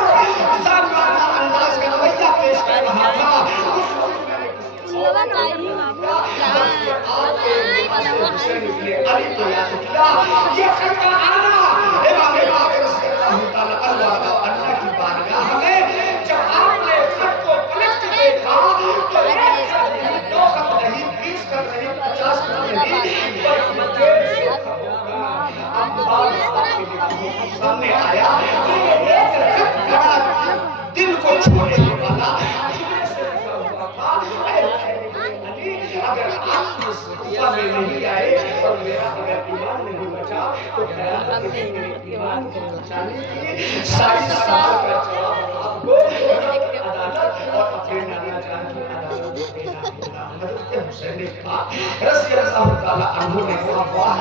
ظالمانہ انداز کا رویہ پیش کر رہا تھا، علی کو یاد کیا یہ خطہ آنا امام باقر رضی اللہ تعالیٰ عنہ کی بارگاہ میں جب آپ نے خط کو پلٹ کے دیکھا تو ایک خط نہیں، دو خط نہیں، 20 خط نہیں، 50 خط نہیں، بلکہ سامنے آیا ایک خط بڑا دل کو چھوڑنے والا اگر آپ اس دعا میں نہیں آئے اور میرا اگر ایمان نہیں بچا تو قیامت کے دن میرے ایمان کو بچانے کے لیے ساری سوال کا جواب آپ کو عدالت اور اپنے نانا جان کی عدالت میں دینا ہوگا۔ حضرت حسین نے کہا رضی اللہ تعالیٰ عنہ نے کہا واہ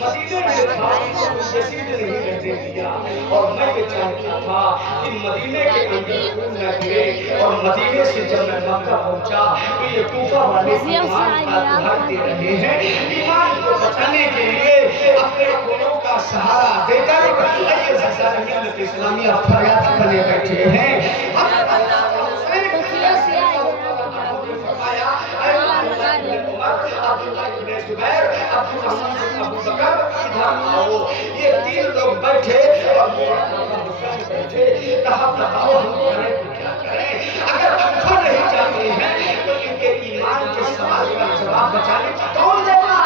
مدینے میں تھا تو یزید نہیں رہنے دیا اور میں یہ چاہتا تھا کہ مدینے کے اندر خون نہ گرے اور مدینے سے جب میں مکہ پہنچا تو یہ کوفہ والے ایمان کا دھڑ دے رہے ہیں، ایمان کو بچانے کے لیے اپنے خونوں کا سہارا دے کر یہ زلزلہ ملت اسلامیہ فریاد بنے بیٹھے ہیں۔ یہ تین لوگ بیٹھے اور کہا بتاؤ ہم کریں تو کیا کریں؟ اگر ہم کو نہیں جاتے ہیں تو ان کے ایمان کے سوال کا جواب بچانے کی کون دے گا؟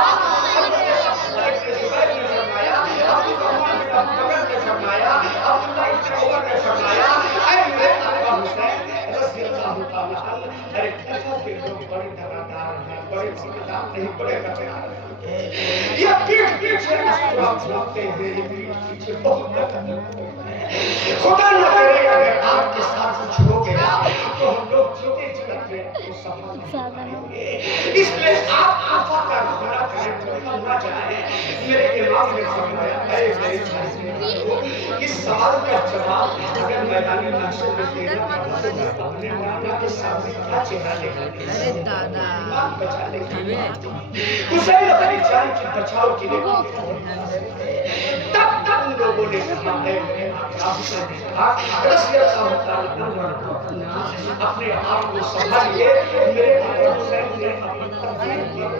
حضرت زبیر نے فرمایا، عبد الرحمن بن ابو نے فرمایا، عبداللہ بن عمر نے فرمایا، اے میرے آقا حسین رضی اللہ تعالیٰ عنہ، ارے کوفہ کے لوگ بڑے دھڑادار ہیں، بڑے ذمہ نہیں، بڑے رفتار ہیں، یہ پیٹ پیچھے مسکراہٹ چھوڑتے ہیں، یہ پیٹ پیچھے بہت رقم خدا نہ کرے اگر آپ کے ساتھ کچھ ہو گیا تو ہم لوگ چھوٹے چھوٹے کو سنبھال لیں گے، اس لیے آپ آفا کا کھڑا کریں تو نہ جائیں۔ میرے امام نے فرمایا اے میرے بھائیوں اس سوال کا جواب اگر میدان محشر میں دینا پڑا تو میں اپنے نانا کے سامنے کیا چہرہ لے کر ایمان بچانے کے لیے حسین اپنی جان کی بچاؤ کے لیے تب ان لوگوں نے کہا ہے میرے آقا حسین نے کہا رضی اللہ تعالیٰ عنہ اپنے آپ کو سنبھالیے، میرے آقا حسین نے اپنی تقدیر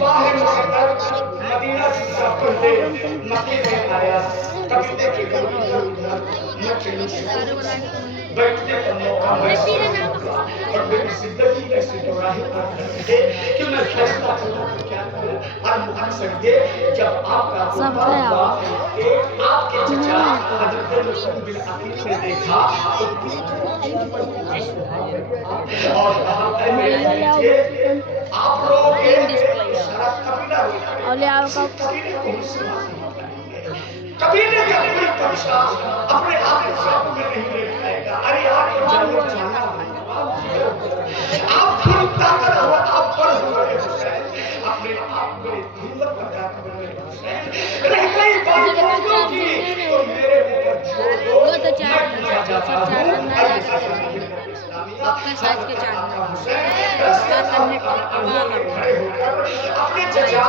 باہر مدینہ سے پہلے مکے میں آیا، قبیلے کے لوگ مکے میں بیٹھنے کا موقع محسوس ہوا اور میری زندگی ایسی دوراہی پر ہے کہ میں فیصلہ کروں کہ کیا کروں۔ اور مقصد یہ جب آپ کا خطبہ ہوا کہ آپ کے چچا حضرت مسعود بن عقیل نے دیکھا اور کہا اے میرے بیٹے آپ لوگوں کے سارا قبیلہ قبیلے کا کوئی پرچہ اپنے آپ کو سب میں نہیں لے پائے گا۔ ارے آپ کو جانور جانا آپ پھر طاقت ہو، آپ پر ہوئے حسین اپنے آپ میں ہمت پیدا کرنے حسین رہ گئی بات لوگوں کی تو میرے اوپر چھوڑ دو، میں پوچھا جاتا ہوں اپنے ساتھ کے چاہتا حسین کرنے کھڑے ہو کر اپنے چچا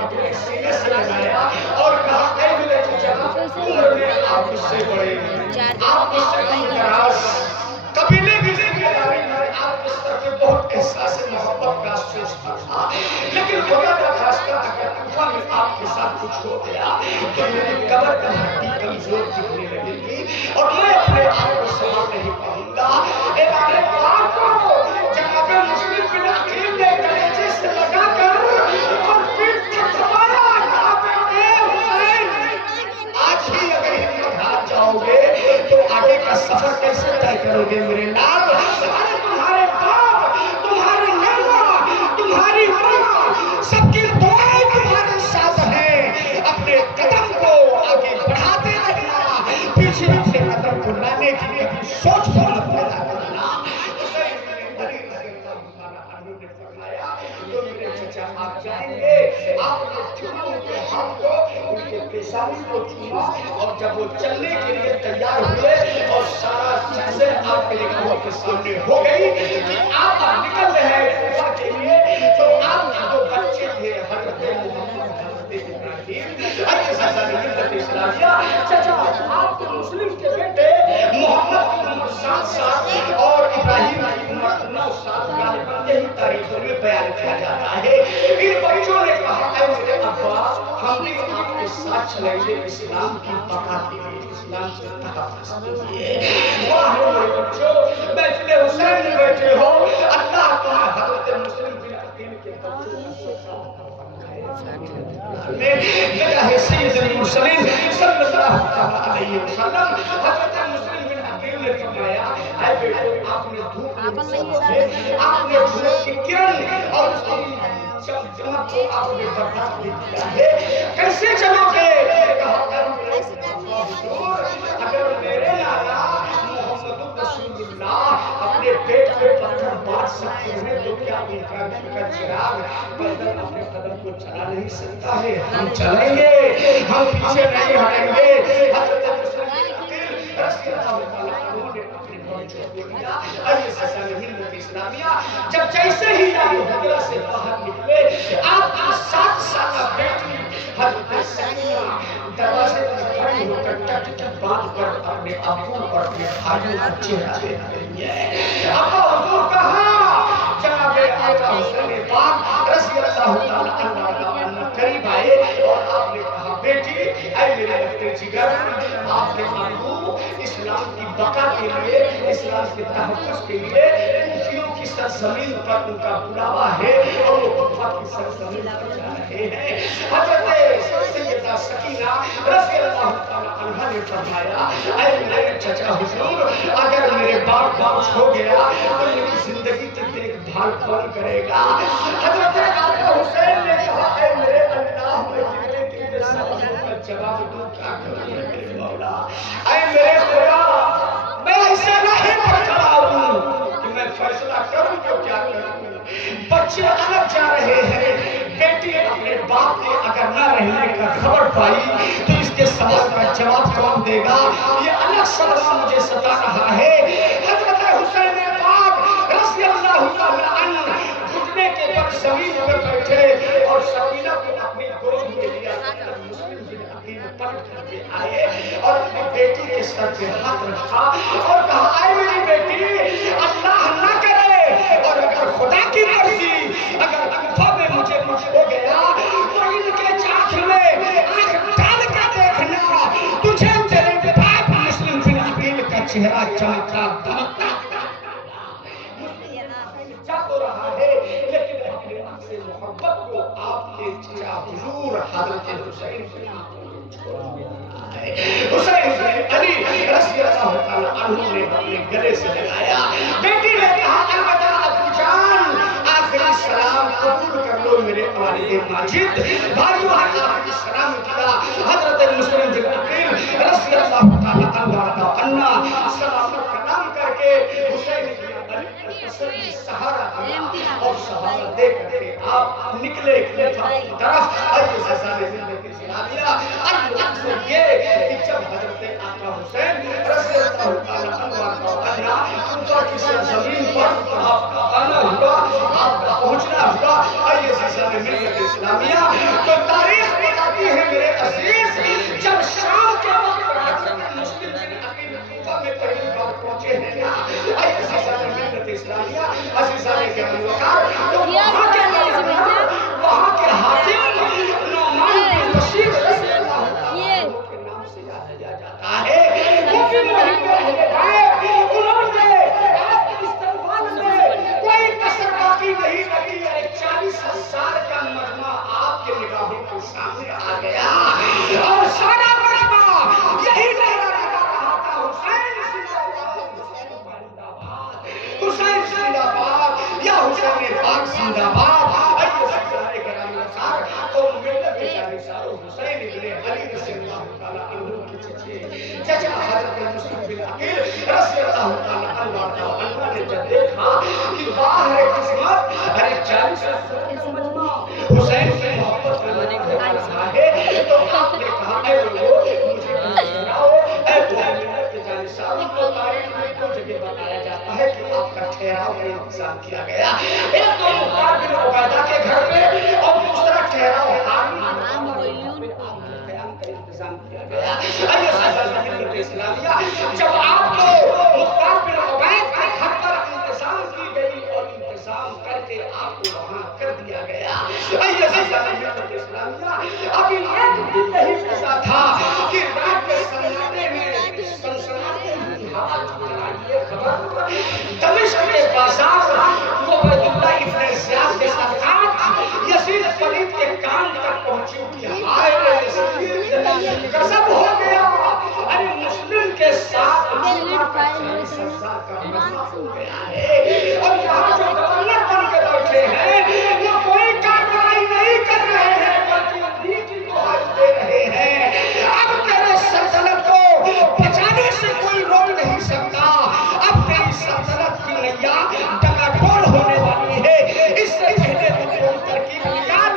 اپنے سینے سے لگایا اور کہا اے میرے چچا عمر میں آپ مجھ سے بڑے آپ مجھ سے کہیں دراز قبیلے کی ذمہ داری میں آپ اس طرح کے بہت احساس محبت کا سوچتا تھا، لیکن خدا کا خاصہ اگر کوفہ میں آپ کے ساتھ کچھ ہو گیا تو میری کمر کا ہڈی کمزور دکھنے لگے گی اور میں اپنے آپ کو سنبھال نہیں پاؤں گا۔ اے پاک کو جناب مسلم بن عقیل نے کلیجے سے لگا کر اور پیٹ پر دبایا، کہا گے میرے لال؟ ارے تمہارے باپ، تمہاری نانا، تمہاری ماں، سب کی دعائیں تمہارے ساتھ ہیں. اپنے قدم کو آگے بڑھاتے رہنا، پیچھے اپنے قدم کو لانے کی کبھی سوچ مت پیدا کرنا. جو میرے چچا آپ جائیں گے، آپ نے چنا ان کے ہاتھ کو، ان کے پیشانی کو چنا، اور جب وہ چلنے کے لیے تیار ہوئے اور سارا چیزیں آپ کے آنکھوں کے سامنے ہو گئی کہ آپ نکل رہے ہیں عمرہ کے لیے، تو آپ کے دو بچے تھے حضرت محمد، حضرت ابراہیم، ملت اسلامیہ. چچا آپ کے مسلم کے بیٹے محمد کی عمر 7 سال اور ابراہیم کی عمر 9 سال، غالباً یہی تاریخوں میں بیان کیا جاتا ہے. ان بچوں نے کہا اے میرے ابا، ہم بھی آپ کے ساتھ چلیں گے اسلام کی بقا کے لیے، اسلام کے تحفظ کے لیے. واہ میرے بچوں، محفل حسین میں بیٹھے ہو، اللہ تمہیں حضرت مسلم بن عقیل کے بچوں میں سید المرسلین صلی اللہ علیہ وسلم. حضرت مسلم بن عقیل نے فرمایا اے بیٹو، آپ نے دھوپ میں آپ نے دھوپ کی کرن اور اس کی چمک کو آپ نے برداشت کیا ہے، کیسے چلو گے؟ اگر میرے نانا محمد رسول اللہ اپنے پیٹ پہ پتھر مار سکتے ہیں تو کیا ان کا چراغ پیدل اپنے قدم کو چلا نہیں سکتا ہے؟ ہم چلیں گے، ہم پیچھے نہیں ہٹیں گے. حضرت مسلم بن عقیل رضی اللہ تعالیٰ عنہ نے اپنے بچوں کو لیا. ایسے سسان ملت اسلامیہ جب جیسے ہی حجرہ سے باہر نکلے، آپ کی 7 سالہ بیٹی حضرت سکینہ دروازے پر کھڑی ہو کر ٹٹ ٹٹ بات کر اپنے ابو اور اپنے بھائیوں کا چہرہ دیکھ رہی ہے. ابا حضور کہاں؟ جناب آقا حسین پاک رضی اللہ تعالیٰ عنہ قریب آئے اور آپ نے کہا بیٹی اے میرے لگتے جگر، آپ کے ابو اسلام کی بقا کے لیے، اسلام کے تحفظ کے لیے کوفیوں کی سرزمین پر ان کا بلاوا ہے اور وہ کوفہ کی سرزمین پر جا رہے ہیں. حضرت سیدہ سکینہ رضی اللہ تعالیٰ عنہ نے فرمایا اے میرے چچا حضور، اگر میرے باپ فوت ہو گیا تو میری زندگی کی دیکھ بھال کون کرے گا؟ حضرت آقا حسین نے کہا اے میرے اللہ، میں جتنے تیرے سوالوں کا جواب دوں کیا کروں میرے مولا؟ اے میرے خدا، میں ایسے نہیں پر کھڑا ہوں کہ میں فیصلہ کروں تو کیا کروں. بچے الگ جا رہے ہیں، بیٹی اپنے باپ کے اگر نہ رہنے کا خبر پائی تو اس کے سوال کا جواب کون دے گا؟ یہ الگ سوال مجھے ستا رہا ہے. حضرت حسین پاک رضی اللہ تعالیٰ عنہ گھٹنے کے پر زمین پر بیٹھے اور سکینہ کو اپنی گود میں لیا. مسلم بن عقیل پلٹ کر کے آئے اور اپنی بیٹی کے سر پہ ہاتھ رکھا اور کہا اے میری بیٹی، اللہ نہ کرے اور اگر خدا کی مرضی اگر کوفہ میں مجھے کچھ ہو گیا تو ان کے چاک میں آنکھ ڈال کر دیکھنا تجھے تیرے باپ مسلم بن عقیل کا چہرہ چمکتا دمکتا جا تو رہا ہے، لیکن اپنے آپ سے محبت کو آپ کے چچا حضور حضرت حسین سے حسین بن علی رضی اللہ تعالیٰ عنہ نے اپنے گلے سے لگایا. بیٹی نے کہا البتہ ابو جان، آخری سلام قبول کر لو میرے والد ماجد. بھائیو نے آخری سلام کیا. حضرت مسلم بن عقیل رضی اللہ تعالیٰ عنہ سلامت کلام کر کے حسین بن علی تسلی سہارا دیا اور سہارا دے کر کے آپ نکلے کوفہ کی طرف. سزا ملت اسلامیہ اکثر یہ کہ جب حضرت آقا حسین رضی اللہ تعالیٰ عنہ کوفہ کی سرزمین پر آپ کا آنا ہوا، آپ کا پہنچنا ہوا، آئیے سزا ملت اسلامیہ تو تاریخ بتاتی ہے میرے عزیز، جب شام کے وقت حضرت مسلم بن عقیل کوفہ میں پہلی بار پہنچے ہیں نا، آئیے سزا ملت اسلامیہ عزیزان کرام وقار، تو وہاں کے حاکم نعمان بن بشیر رضی اللہ عنہ کے نام سے جانا جاتا ہے. وہ بھی مہم میں رہے گئے، انہوں نے آپ کے استقبال میں کوئی کسر باقی نہیں رکھی. 40,000 کا مجمع آپ کے نگاہوں کے سامنے آ گیا. رضی اللہ تعالیٰ عنہ کی چچا حضرت مسلم بن عقیل رضی اللہ تعالیٰ عنہ نے جب دیکھا کہ باہر ہے قسمت، ارے 40 حسین سے محبت کرنے کا رہا ہے، تو آپ نے کہا اے لوگوں مجھے بتاؤ اے محمد کے جانشین کو تاریخ میں دو جگہ بتایا جاتا ہے کہ آپ کا ٹھہراؤ کا انتظام کیا گیا، ایک تو مختار بن عبیدہ کے گھر میں اور دوسرا ٹھہراؤ انتظام کیا گیا۔ اسلامیہ جب آپ کو مختار بن عبید کے گھر پر انتظام کی گئی اور انتظام کر کے آپ کو وہاں کر دیا گیا، اسلامیہ ابھی ایک دن نہیں گزرا تھا کہ رات کے سناٹے میں سنسناٹے میں ہوا چل یہ خبر دمشق کے بازار عبید اللہ ابن زیاد کے ساتھ یزید فرید کے کان تک پہنچی کہ ہائے یزید غضب ہو گیا، ارے مسلم کے ساتھ سزا کا مزہ ہو گیا ہے، اور یہاں جو گورنر بن کے بیٹھے ہیں وہ کوئی کارروائی نہیں کر رہے ہیں بلکہ نیچی کو حج دے رہے ہیں۔ اب تیرے سلطنت کو بچانے سے کوئی روک نہیں سکتا، اب تیری سلطنت کی نیا ڈگاڈول ہونے والی ہے، اس سے پہلے تو کوئی ترکیب نکال۔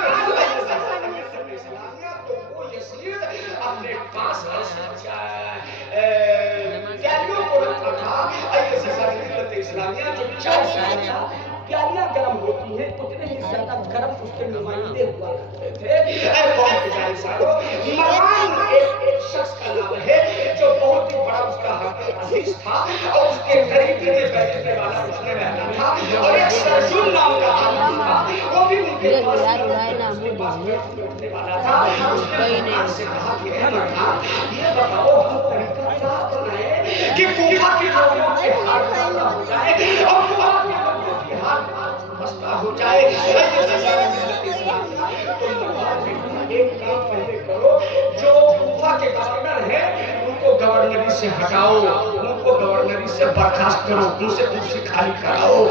تو وہ یزید اپنے پاس پیالیوں کو رکھا تھا، اسلامیہ جو 40 سال پیالیاں گرم ہوتی ہیں اتنے ہی زیادہ گرم اس کے نمائندے ہوا کرتے تھے۔ اے قوم کے جانشینوں، مروان ایک شخص کا نام ہے جو بہت ہی بڑا اس کا عزیز تھا اور اس کے قریب میں بیٹھنے والا اس نے رہنا تھا، اور ایک سرجون نام کا آدمی تھا وہ بھی ان کے پاس بیٹھنے والا تھا۔ اس نے مروان سے کہا کہ اے مروان یہ بتاؤ ہم طریقہ کیا بنائے کہ کوفہ کے لوگوں کے حال خستہ ہو جائے اور کوفہ کے لوگوں کی حال خستہ ہو جائے۔ تم ایک کام پہلے کرو، جو کوفہ کے گورنر ہیں ان کو گورنری سے ہٹاؤ، ان کو گورنری سے برخاست کرو، ان سے کرسی خالی کراؤ،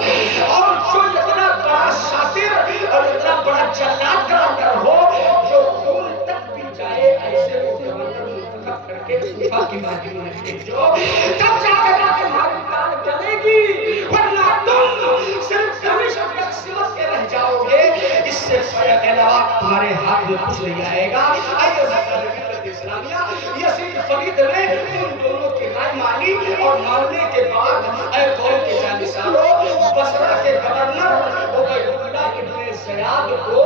اور جو اتنا بڑا شاطر اور اتنا بڑا جلاد گورنر ہو جو خون تک بھی جائے ایسے وہ گورنر منتخب کر کے کوفہ کی مہدی میں بھیجو، تب جا کر تمہاری کام چلے گی، ورنہ تم صرف دمشق تک سمٹ کے رہ جاؤ گے، اس سے علاوہ تمہارے ہاتھ میں کچھ نہیں آئے گا۔ اسلامیہ یزید فرید نے ان دونوں کی رائے مانی اور ماننے کے بعد اے قوم کے جانشینوں، بصرہ کے گورنر عبید اللہ ابن زیاد کو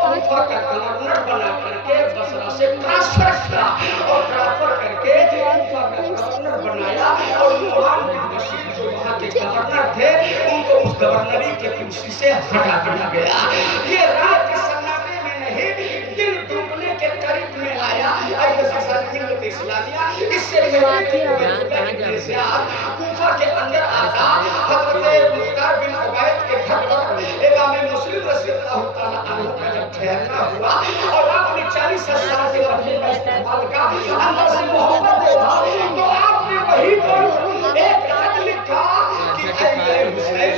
کوفہ کا گورنر بنا کر کے بصرہ سے ٹرانسفر کیا اور ٹرانسفر کر کے کوفہ کا گورنر بنایا، اور نعمان بن بشیر جو وہاں کے گورنر تھے ان کو اس گورنری کے کرسی سے ہٹا دیا گیا۔ یہ رات کے سناٹے میں نہیں دن ڈوبنے کے قریب میں آیا۔ ملت اسلامیہ اس سے پہلے زیاد کوفہ کے اندر آتا حضرت مختار بن عبید کے گھر پر امام مسلم رضی اللہ تعالیٰ عنہ کا جب ٹھہرنا ہوا اور آپ نے 40 سال کے وقت کا استعمال کا اندر سے محبت دیکھا تو آپ نے وہی پر ایک خط لکھا کہ اے حسین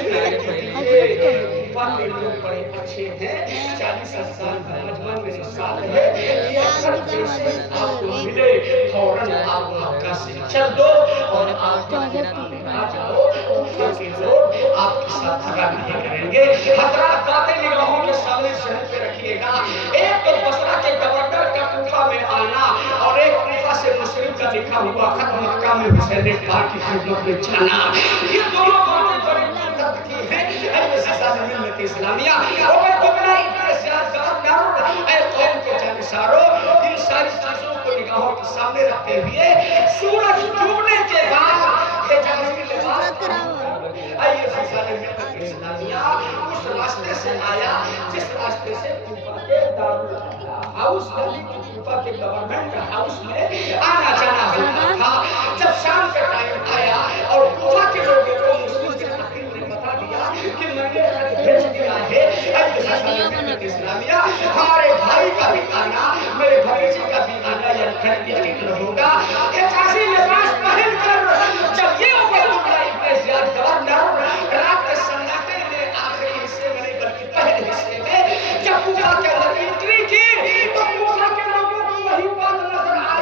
کوفہ کے لوگ بڑے اچھے ہیں، 40 سال کا نوجوان میرے ساتھ ہے، یہ خط جیسے آپ کو ملے فوراً آپ مکہ سے چل دو اور آپ کے آ جاؤ، کوفہ کے لوگ آپ کے ساتھ دھگا نہیں کریں گے۔ حضرات باتیں نگاہوں کے سامنے ذہن پہ رکھیے گا، ایک تو بصرہ کے گورنر کا کوفہ میں آنا اور ایک کوفہ سے مسلم کا لکھا ہوا خط مکہ میں حسین پاک کی خدمت میں جانا، یہ دونوں باتیں بڑی مدد کی ہیں۔ ملت اسلامیہ عبید اللہ ابن زیاد گورنر، اے قوم کے جانشینوں، ان ساری چیزوں کو نگاہوں کے سامنے رکھتے ہوئے سورج ڈوبنے کے بعد یہ جنگی لباس آئیے ملت اسلامیہ اس راستے سے آیا جس راستے سے کوفہ کے ہاؤس دہلی کی کوفہ کے گورنمنٹ ہاؤس میں آنا جانا ہوتا تھا۔ جب شام کا ٹائم آیا اور کوفہ کے لوگوں کو مسلم کے حقیق نے بتا دیا کہ میں نے بھیج دیا ہے اسلامیہ ہمارے بھائی کا بھی آنا، میرے بھتیجے کا بھی آنا یقین ہوگا، اعزازی لباس پہن کر جب یہ عبید اللہ ابن زیاد گورنر رات کے سناٹے میں آخری حصے میں نہیں بلکہ پہلے حصے میں جب کوفہ کے اندر انٹری کی تو کوفہ کے لوگوں کو وہی بات نظر آئی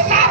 7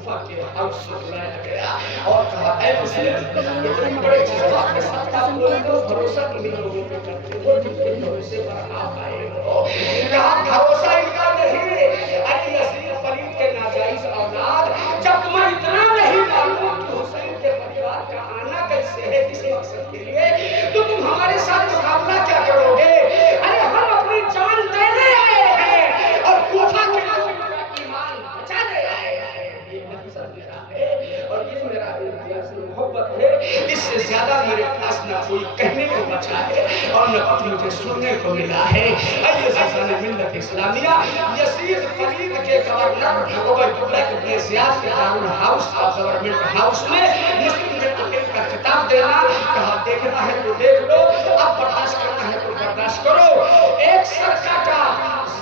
کوفہ کے حوض سے بلایا گیا اور کہا اے حسین اتنے بڑے جذبات کے ساتھ آپ بھروسہ نہیں لوگوں پہ کرتے ہو جن کے بھروسے پر آپ آئے ہو. کہا بھروسہ ان کا نہیں علی یزید فرید کے ناجائز اولاد جب تمہیں اتنا نہیں معلوم کہ حسین کے پریوار کا آنا کیسے ہے کس مقصد کے لیے تو تم ہمارے ساتھ مقابلہ کیا کرو گے. ارے ہم اپنی جان دینے آئے ہیں اور کوفہ کے لوگوں کا ایمان بچانے آئے ہیں. یہ مقصد میرا ہے اور یہ میرا امتیاز محبت ہے. اس سے زیادہ میرے پاس نہ کوئی کہنے کو بچا ہے اور نہ کچھ مجھے سننے کو ملا ہے. آئیے سلطان ملت اسلامیہ یزید فرید کے گورنر عبید اللہ ابن زیاد کے دارالہاؤس گورنمنٹ ہاؤس میں مسلم جنرل کا خطاب دینا. کہا دیکھنا ہے تو دیکھ لو اب برداشت کرنا ہے تو برداشت کرو. ایک سر کاٹا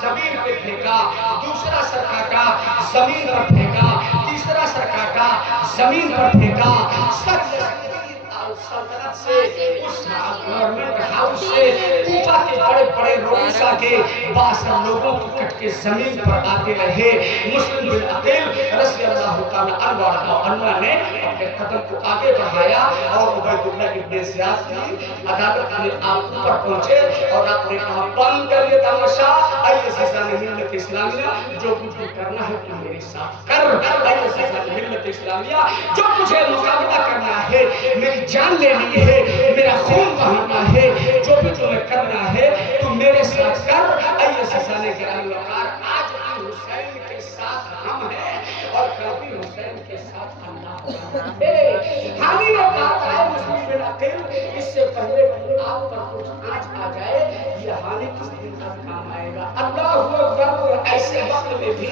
زمین پہ پھینکا دوسرا سر کاٹا زمین پر پھینکا تیسرا سر کاٹا زمین پر پھینکا. سلطنت سے اس گورنمنٹ ہاؤس سے کوفہ کے بڑے بڑے رویسا کے 62 لوگوں کو کٹ کے زمین پر آتے رہے. مسلم بن عقیل رضی اللہ تعالی عنہ نے اپنے قدم کو آگے بڑھایا اور عبید اللہ ابن زیاد کی عدالت میں آپ پر پہنچے اور آپ نے کہا بند کر یہ تماشا. آئیے سلطان ملت اسلامیہ جو کچھ کرنا ہے تو میرے ساتھ کر. آئیے سلطان ملت اسلامیہ جو مجھے مقابلہ کرنا ہے میری جان لینی ہے میرا خون بہانا ہے جو بھی تمہیں کرنا ہے تو میرے ساتھ کر. آئیے سلطان گرامی وقار آج بھی حسین کے ساتھ ہم ہیں اور کبھی حسین کے ساتھ اللہ ہے. حامی نے کہا ہے مسلم بن عقیل اس سے پہلے آپ پر کچھ آج آ جائے یہ حامی کس دن تک کام آئے گا. اللہ اکبر. ایسے وقت میں بھی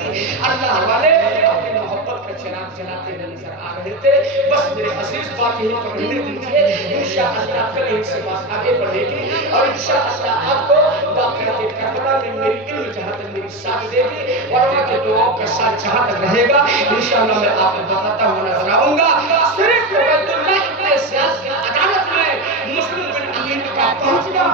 اللہ والے اپنی محبت کا چراغ جلاتے ہوئے نظر آ رہے تھے. بس میرے عزیز بات یہی پکڑنے دیجیے انشاءاللہ کل یہیں سے بات آگے بڑھے گی اور انشاءاللہ آپ کو واقعہ کربلا میں میری علم جہاں تک میری ساتھ دے گی اور وہاں کے دعاؤں کا ساتھ جہاں تک رہے گا انشاءاللہ میں آپ کو بتاتا ہوں نظر آؤں گا. صرف عبید اللہ ابن زیاد کی عدالت میں مسلم بن عقیل کا پہنچنا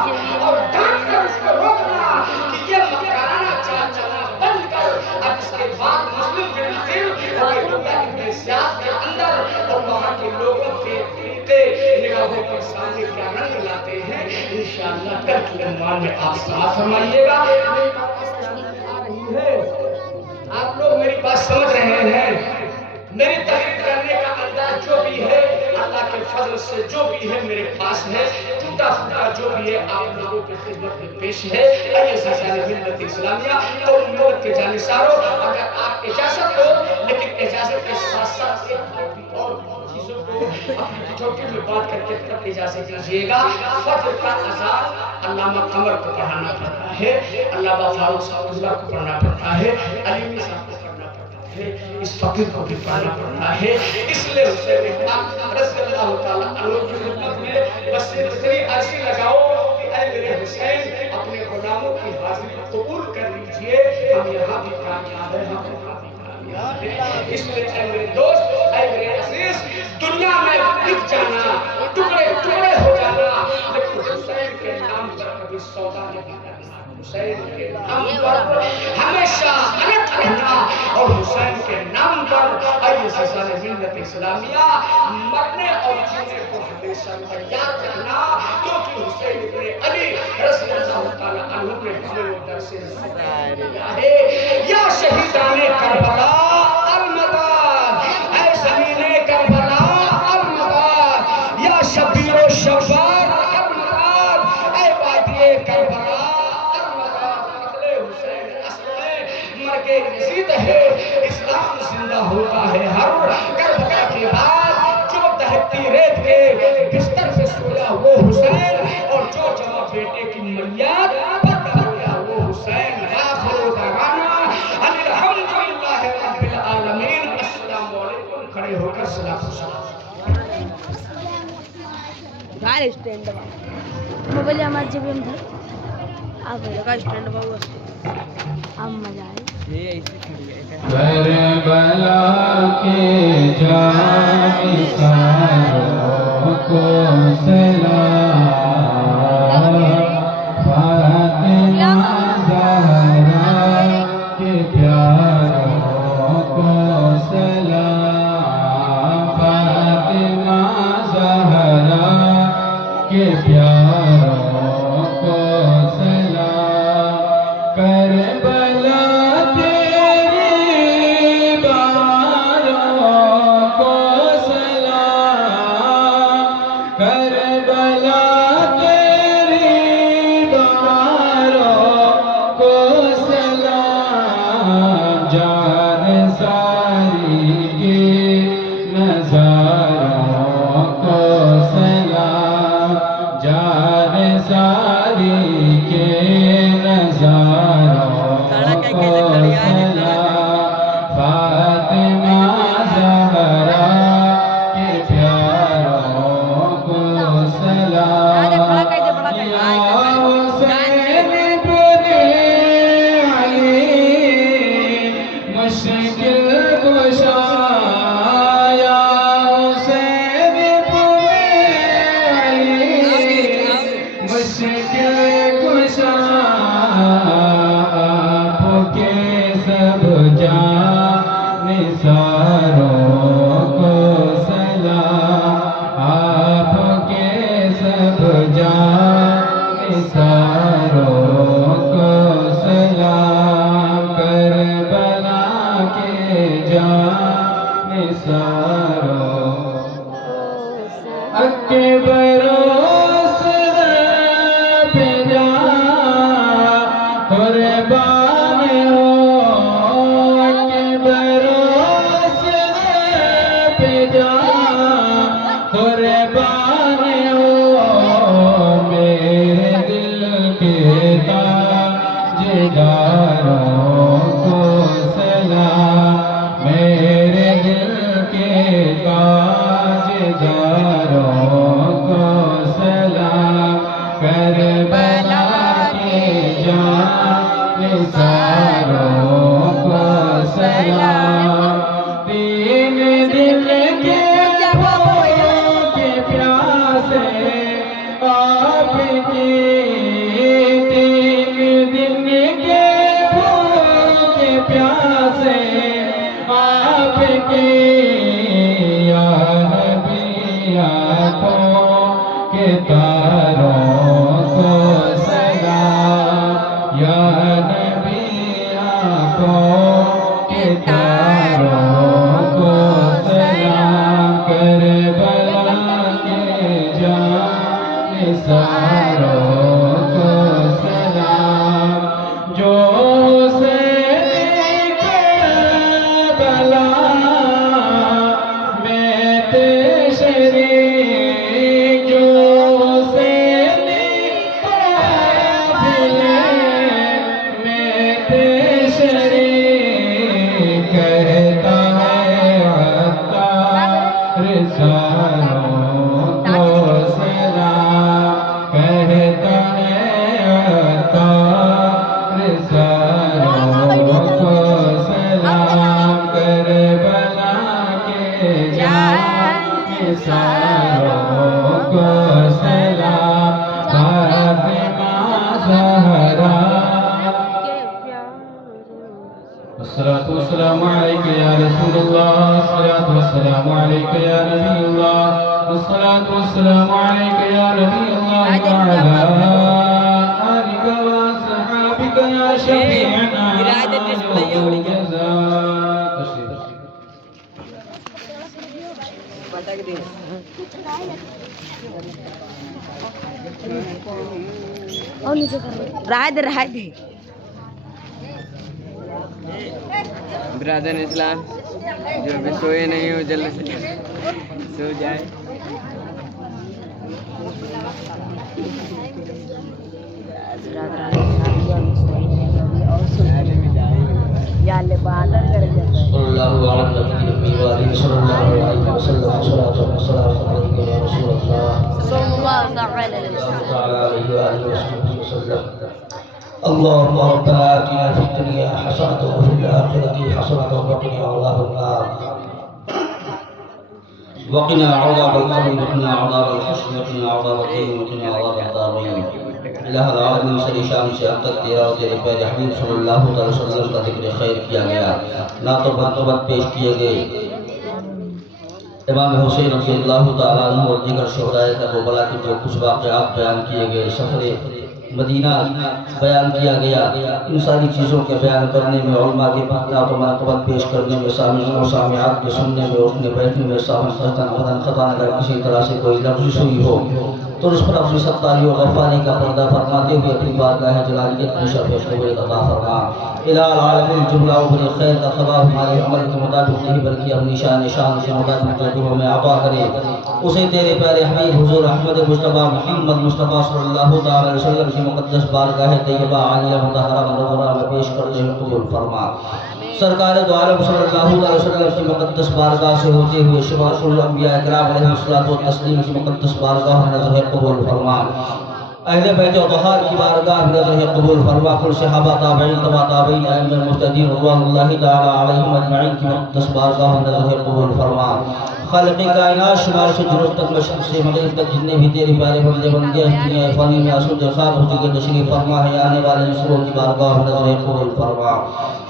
اور ڈانٹ کر اس کو روکنا کہ یہ مکرانہ چال چلنا بند کر. اب اس کے بعد مسلم بن عقیل عبید اللہ ابن زیاد کے اندر اور وہاں کے لوگوں کے نگاہوں کے سامنے کیا رنگ لاتے ہیں انشاءاللہ کل کی عنوان میں آپ سماعت فرمائیے گا. آپ لوگ میری بات سمجھ رہے ہیں. میری تقریر کرنے کا انداز جو بھی ہے اللہ کے فضل سے جو بھی ہے میرے پاس ہے ٹوٹا پھوٹا جو بھی ہے آپ لوگوں کے خدمت میں پیش ہے. آئیے سلطان ملت اسلامیہ اور ملت کے جانشاروں اگر آپ اجازت ہو لیکن اجازت کے ساتھ ساتھ ایک اور چیزوں کو اپنی چھوٹی میں بات کر کے طرف اجازت دیجیے گا. فجر کا اذان علامہ قمر کو پڑھانا پڑتا ہے علامہ فاروق صاحب کو پڑھنا پڑتا ہے علی صاحب کو پڑھنا پڑتا ہے اس فقیر کو بھی پڑھنا پڑتا ہے. اس لیے حسین پاک رضی اللہ تعالیٰ عنہ کی خدمت میں بس اتنی عرضی لگاؤ کہ اے میرے حسین اپنے غلاموں کی حاضری قبول کر لیجئے. ہم یہاں بھی کامیاب ہیں ہم وہاں بھی کامیاب ہیں. اس لیے اے میرے دوست اے میرے عزیز دنیا میں بک جانا ٹکڑے ٹکڑے ہو جانا لیکن حسین کے نام پر کبھی سودا نہیں کرنا. حسین کے نام پر ہمیشہ الٹ رہنا اور حسین کے نام پر آئیے سلطان ملت اسلامیہ مرنے اور جینے کو ہمیشہ تیار رکھنا کیونکہ حسین ابن علی رضی اللہ تعالیٰ عنہ نے ہمیں وہ درس دیا ہے. یا شہیدان کربلا المداد اے زمین کربلا المداد یا شبیر و شبار المداد اے وادی کربلا کے مزید ہے اسلام زندہ ہوتا ہے ہر کربلا کے بعد. جو دہتی ریت کے بستر سے سویا وہ حسین اور جو جمع بیٹے کی میاد پر گیا وہ حسین. آخر دعوانا ان الحمدللہ رب العالمین. السلام علیکم. کھڑے ہو کر سلام گھر اسٹینڈ با موبائل ہمارے جیب میں تھا آپ لگا اسٹینڈ با وہ ہم مزہ آئے. کربلا کے جانشاروں کو سلام. فاطمہ زہرا کے پیاروں کو سلام. نثاروں اکبروس پہ جا قربان ہو اکبروس پہ جا قربان ہو میرے دل کے تاجداروں کو سلام میرے دل کے تاجداروں کو سلام کربلا کے جانثاروں کو سلام تین دل کے بھوکوں کے پیاسے آپ کی تین دن کے بھوکے پیاسے آپ کی یا نبی آنکھوں کے تاروں کو سلام یا نبی آنکھوں کے تاروں کو سلام کربلا کے جانثاروں کو سلام جو حسین کربلا میں تھے شریک جو حسین قافلے میں تھے شریک کہتا ہے عطار ساروں کو سلام کہتا ہے عطار ساروں کو سلام کربلا کے جانثاروں کو سلام فاطمہ زہرا الصلاة والسلام عليك يا رسول الله الصلاة والسلام عليك يا نبي الله الصلاة والسلام عليك يا نبي الله وعلى آلك وصحابك يا شفيعنا يوم الجزاء اور نیچے کر رہا دے برادر اسلام جو ابھی سوئے نہیں ہو جلد سے سو جائے یا لے بادر کر جاتا ہے صلی اللہ علیہ وسلم صلی اللہ علیہ وسلم یا رسول اللہ صلی اللہ علیہ وسلم اللهم ربنا آتنا في الدنيا حسنة وفي الآخرة حسنة وقنا عذاب النار وقنا عذاب النار وقنا عذاب الحشر وقنا عذاب الدين وقنا عذاب الضالين الہ العالمین صلی شان سے اب تک تیرا اور تیرے پیارے حبیب صلی اللہ علیہ وسلم کا ذکر خیر کیا گیا نعت و مرتبت پیش کیے گئے امام حسین رضی اللہ تعالیٰ عنہ اور دیگر شہداء کربلا کے جو کچھ واقعات بیان کیے گئے سفر مدینہ بیان کیا گیا ان ساری چیزوں کے بیان کرنے میں علماء کے نعت و مرتبت پیش کرنے میں سامعین و سامعات کے سننے میں اٹھنے بیٹھنے میں خطا اگر کسی طرح سے کوئی لفظ ہوئی ہو تو اس پر اپنی ستاری و غفاری کا پردہ فرماتے ہوئے اپنی بارگاہ جلالیت میں شرف قبول عطا فرما الہ العالمین جملہ و بڑی خیر کا ثواب ہمارے عمل کے مطابق نہیں بلکہ اپنی شان کے مطابق جو میں عطا کرے اسے تیرے پیارے حبیب حضور احمد مصطفیٰ محمد مصطفیٰ صلی اللہ علیہ وسلم کی مقدس بارگاہ طیبہ عالیہ مطہرہ منورہ میں پیش کرتے ہوئے قبول فرما سرکار دو عالم صلی اللہ علیہ وسلم کی مقدس بارگاہ سے ہوتے ہوئے شفاعت الانبیاء اکرام علیہ الصلوۃ والتسلیم کی مقدس بارگاہ میں نظر قبول فرما اہل بیت اطہار کی بارگاہ میں نظر قبول فرما کل صحابہ تابعین تبع تابعین ائمہ المجتہدین رضوان اللہ تعالی علیہم اجمعین کی مقدس بارگاہ میں نظر قبول فرما خالق کائنات شمال سے جنوب تک مشرق سے مغرب تک جتنے بھی تیرے پیارے بندے بندیاں دنیا فانی میں آسود خواب ہو چکے تشریف فرما ہے آنے والے نسلوں کی بارگاہ میں نظر قبول فرما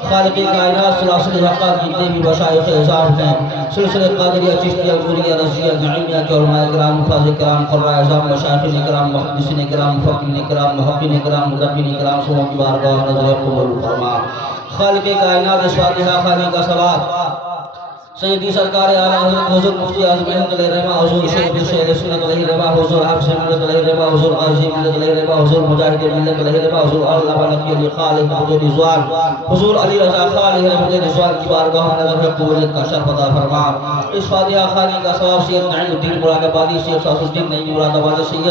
خالق کائنات سلاسل حقاق جتنے بھی مشائخ اعظام ہیں سلسلہ قادریہ چشتیہ غوریہ رضیہ نعیمیہ کے علماء کرام حفاظ کرام قراء اعظام مشائخ کرام محدثین کرام مفکرین کرام محققین کرام مدقین کرام سبوں کی بارگاہ میں نظر قبول فرما خالق کائنات فاتحہ خانی کا صلوات سیدی سرکار اعلی حضرت حضور مفتی اعظم احمد علیہ رحمہ حضور شیخ الشیخ سنت علیہ رحمہ حضور حافظ ملت علیہ رحمہ حضور غازی ملت علیہ رحمہ حضور مجاہد ملت علیہ رحمہ حضور علامہ نقی علی خالق حضور رضوان حضور علی رضا خالق رحمت رضوان کی بارگاہ میں نظر قبولیت کا شرف عطا فرما. اس فاتحہ خوانی کا ثواب سید نعیم الدین مراد آبادی، سید شاہ الدین نعیم مراد آبادی، سید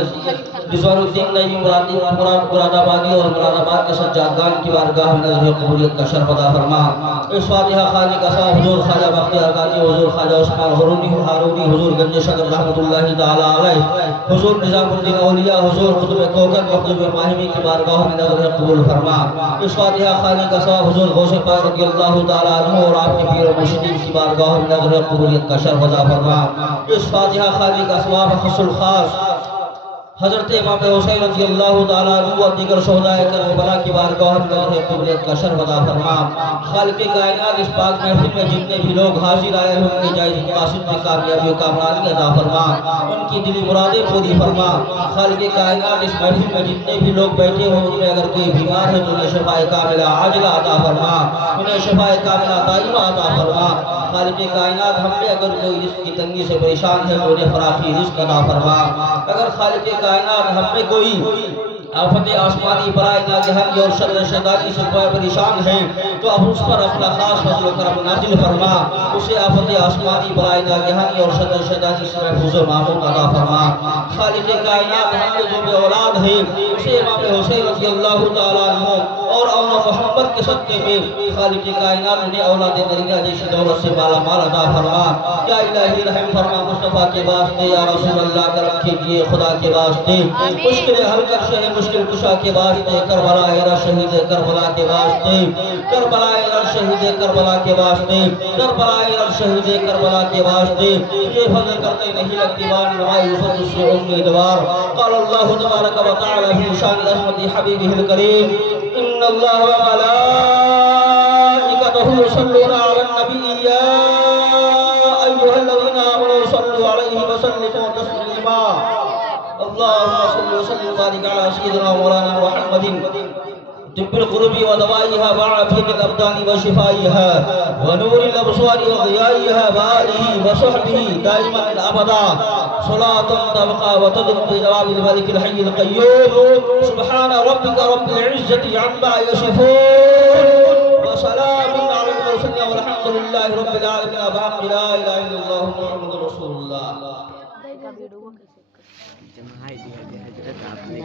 رضوان الدین نعیم مراد آبادی اور مراد آباد کے سجادگان کی بارگاہ میں نظر قبولیت کا شرف عطا فرما. اس فاتحہ خوانی کا ثواب حضور خواجہ بختیار کاکی، حضور خواجہ عثمان ہارونی، حضور گنج شکر رحمۃ اللہ تعالی علیہ، حضور نظام الدین اولیاء، حضور قطب کوکر مخدوم ماہمی کی بارگاہ میں نظر قبول فرما. اس فاتحہ خوانی کا ثواب حضور غوث پاک رضی اللہ تعالی عنہ اور آپ کے پیر و مرشدین کی بارگاہ میں نظر قبولیت کا شرف عطا فرما. اس فاتحہ خوانی کا ثواب خاص الخاص حضرت امام حسین رضی اللہ تعالیٰ عنہ اور دیگر شہداء کربلا کی بارگاہ میں نظر قبولیت کا شرف عطا فرما. خالق کائنات اس پاک محفل میں جتنے بھی لوگ حاضر آئے ہیں ان کی جائز مقاصد میں کامیابی و کامرانی عطا فرما، ان کی دلی مرادیں پوری فرما. خالق کائنات اس محفل میں جتنے بھی لوگ بیٹھے ہوں ان میں اگر کوئی بیمار ہے تو انہیں شفاء کاملہ عاجلہ عطا فرما، انہیں شفاء کاملہ دائمہ عطا فرما. خالق کائنات ہم میں اگر کوئی رزق کی تنگی سے پریشان ہے تو انہیں فراخی رزق عطا فرما. اگر خالق کائنات ہم میں کوئی آفت آسمانی برائے ناگہانی اور شر شیطانی سے پریشان ہیں تو اب اس پر اپنا خاص فضل و کرم نازل فرما، اسے آفت آسمانی برائے ناگہانی اور شر شیطانی سے محفوظ و معمون عطا فرما. خالق کائنات ہم میں جو بے اولاد ہیں اسے امام حسین رضی اللہ تعالیٰ عنہ اور اولا محمد کے صدقے میں خالق کائنات انہیں اولاد دریا جیسی دولت سے مالا مال عطا فرما. یا الہی رحم فرما مصطفیٰ کے واسطے، یا رسول اللہ کرم کیجیے خدا کے واسطے، مشکل حل کر شہ مشکل کشا کے واسطے، کربلا ایرا شہید کربلا کے واسطے، کربلا ایرا شہید کربلا کے واسطے، کربلا ایرا شہید کربلا کے واسطے. یہ فضل کرتے نہیں لگتی بان نمائی فضل سے امیدوار. قال اللہ تبارک و تعالی فی شان عظمت حبیبہ الکریم ان اللہ و ملائکتہ یصلون علی النبی یا ایھا الذین آمنوا صلوا علیہ وسلموا تسلیما. اللهم صل وسلم وبارك على سيدنا مولانا محمد طب القلوب ودوائها وعافية الأبدان وشفائها ونور الأبصار وضيائها وآله وصحبه دائما أبدا صلاة تبقى وتدم بجواب الملك الحي القيوم. سبحان ربك رب العزة عما يصفون وسلام على المرسلين والحمد لله رب العالمين. بحق لا إله إلا الله محمد رسول الله. جماعت حضرت آپ نے